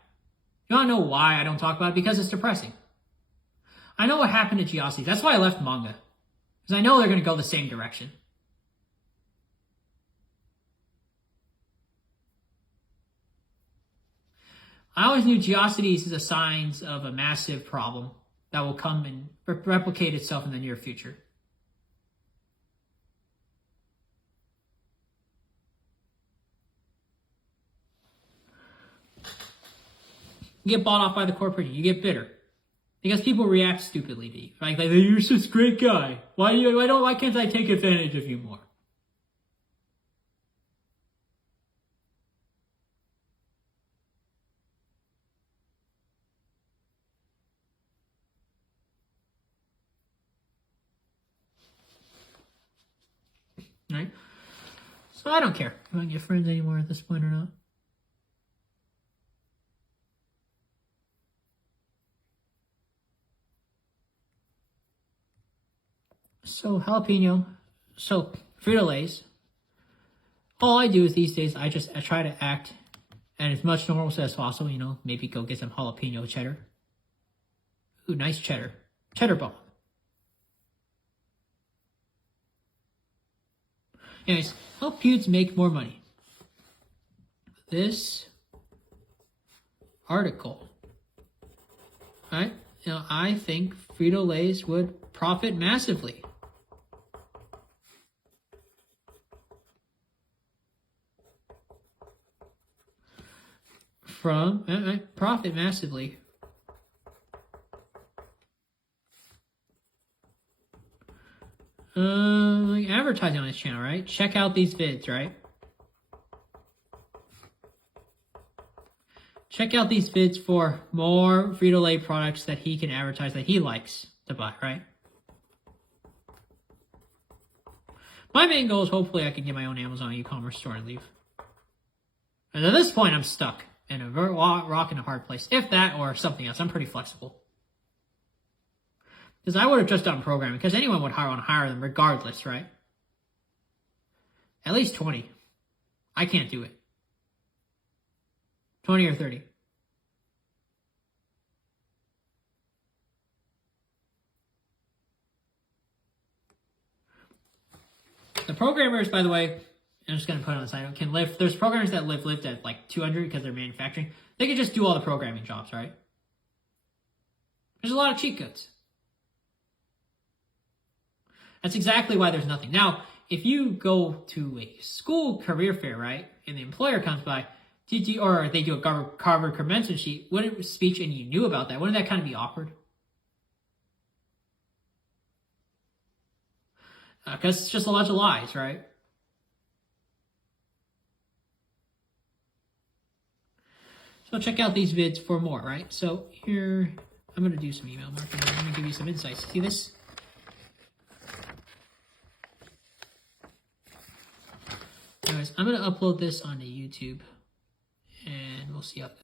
You want to know why I don't talk about it? Because it's depressing. I know what happened to Geocities. That's why I left manga. Because I know they're going to go the same direction. I always knew Geocities is a sign of a massive problem that will come and replicate itself in the near future. You get bought off by the corporation. You get bitter. Because people react stupidly to you. Like you're such a great guy. Why can't I take advantage of you more? Right? So I don't care if I can get friends anymore at this point or not. So jalapeno, so Frito-Lays. All I do is these days I try to act and as much normal as possible. You know, maybe go get some jalapeno cheddar. Ooh, nice cheddar, cheddar ball. Anyways, help Pewds make more money. This article, right? You know, I think Frito-Lays would profit massively. Profit massively. Like advertising on this channel, right? Check out these vids, right? check out these vids for more Frito-Lay products that he can advertise that he likes to buy, right? My main goal is hopefully I can get my own Amazon e-commerce store and leave. And at this point, I'm stuck in a rock and a hard place. If that or something else, I'm pretty flexible. Because I would have just done programming, because anyone would want to hire them regardless, right? At least 20. I can't do it. 20 or 30. The programmers, by the way, I'm just going to put it on the side, can live. There's programmers that lived at like 200 because they're manufacturing. They can just do all the programming jobs, right? There's a lot of cheat codes. That's exactly why there's nothing. Now, if you go to a school career fair, right, and the employer comes by, or they do a Harvard commencement speech, and you knew about that, wouldn't that kind of be awkward? Because it's just a bunch of lies, right? So check out these vids for more, right? So here, I'm going to do some email marketing. I'm going to give you some insights. See this? Anyways, I'm going to upload this onto YouTube, and we'll see how it goes.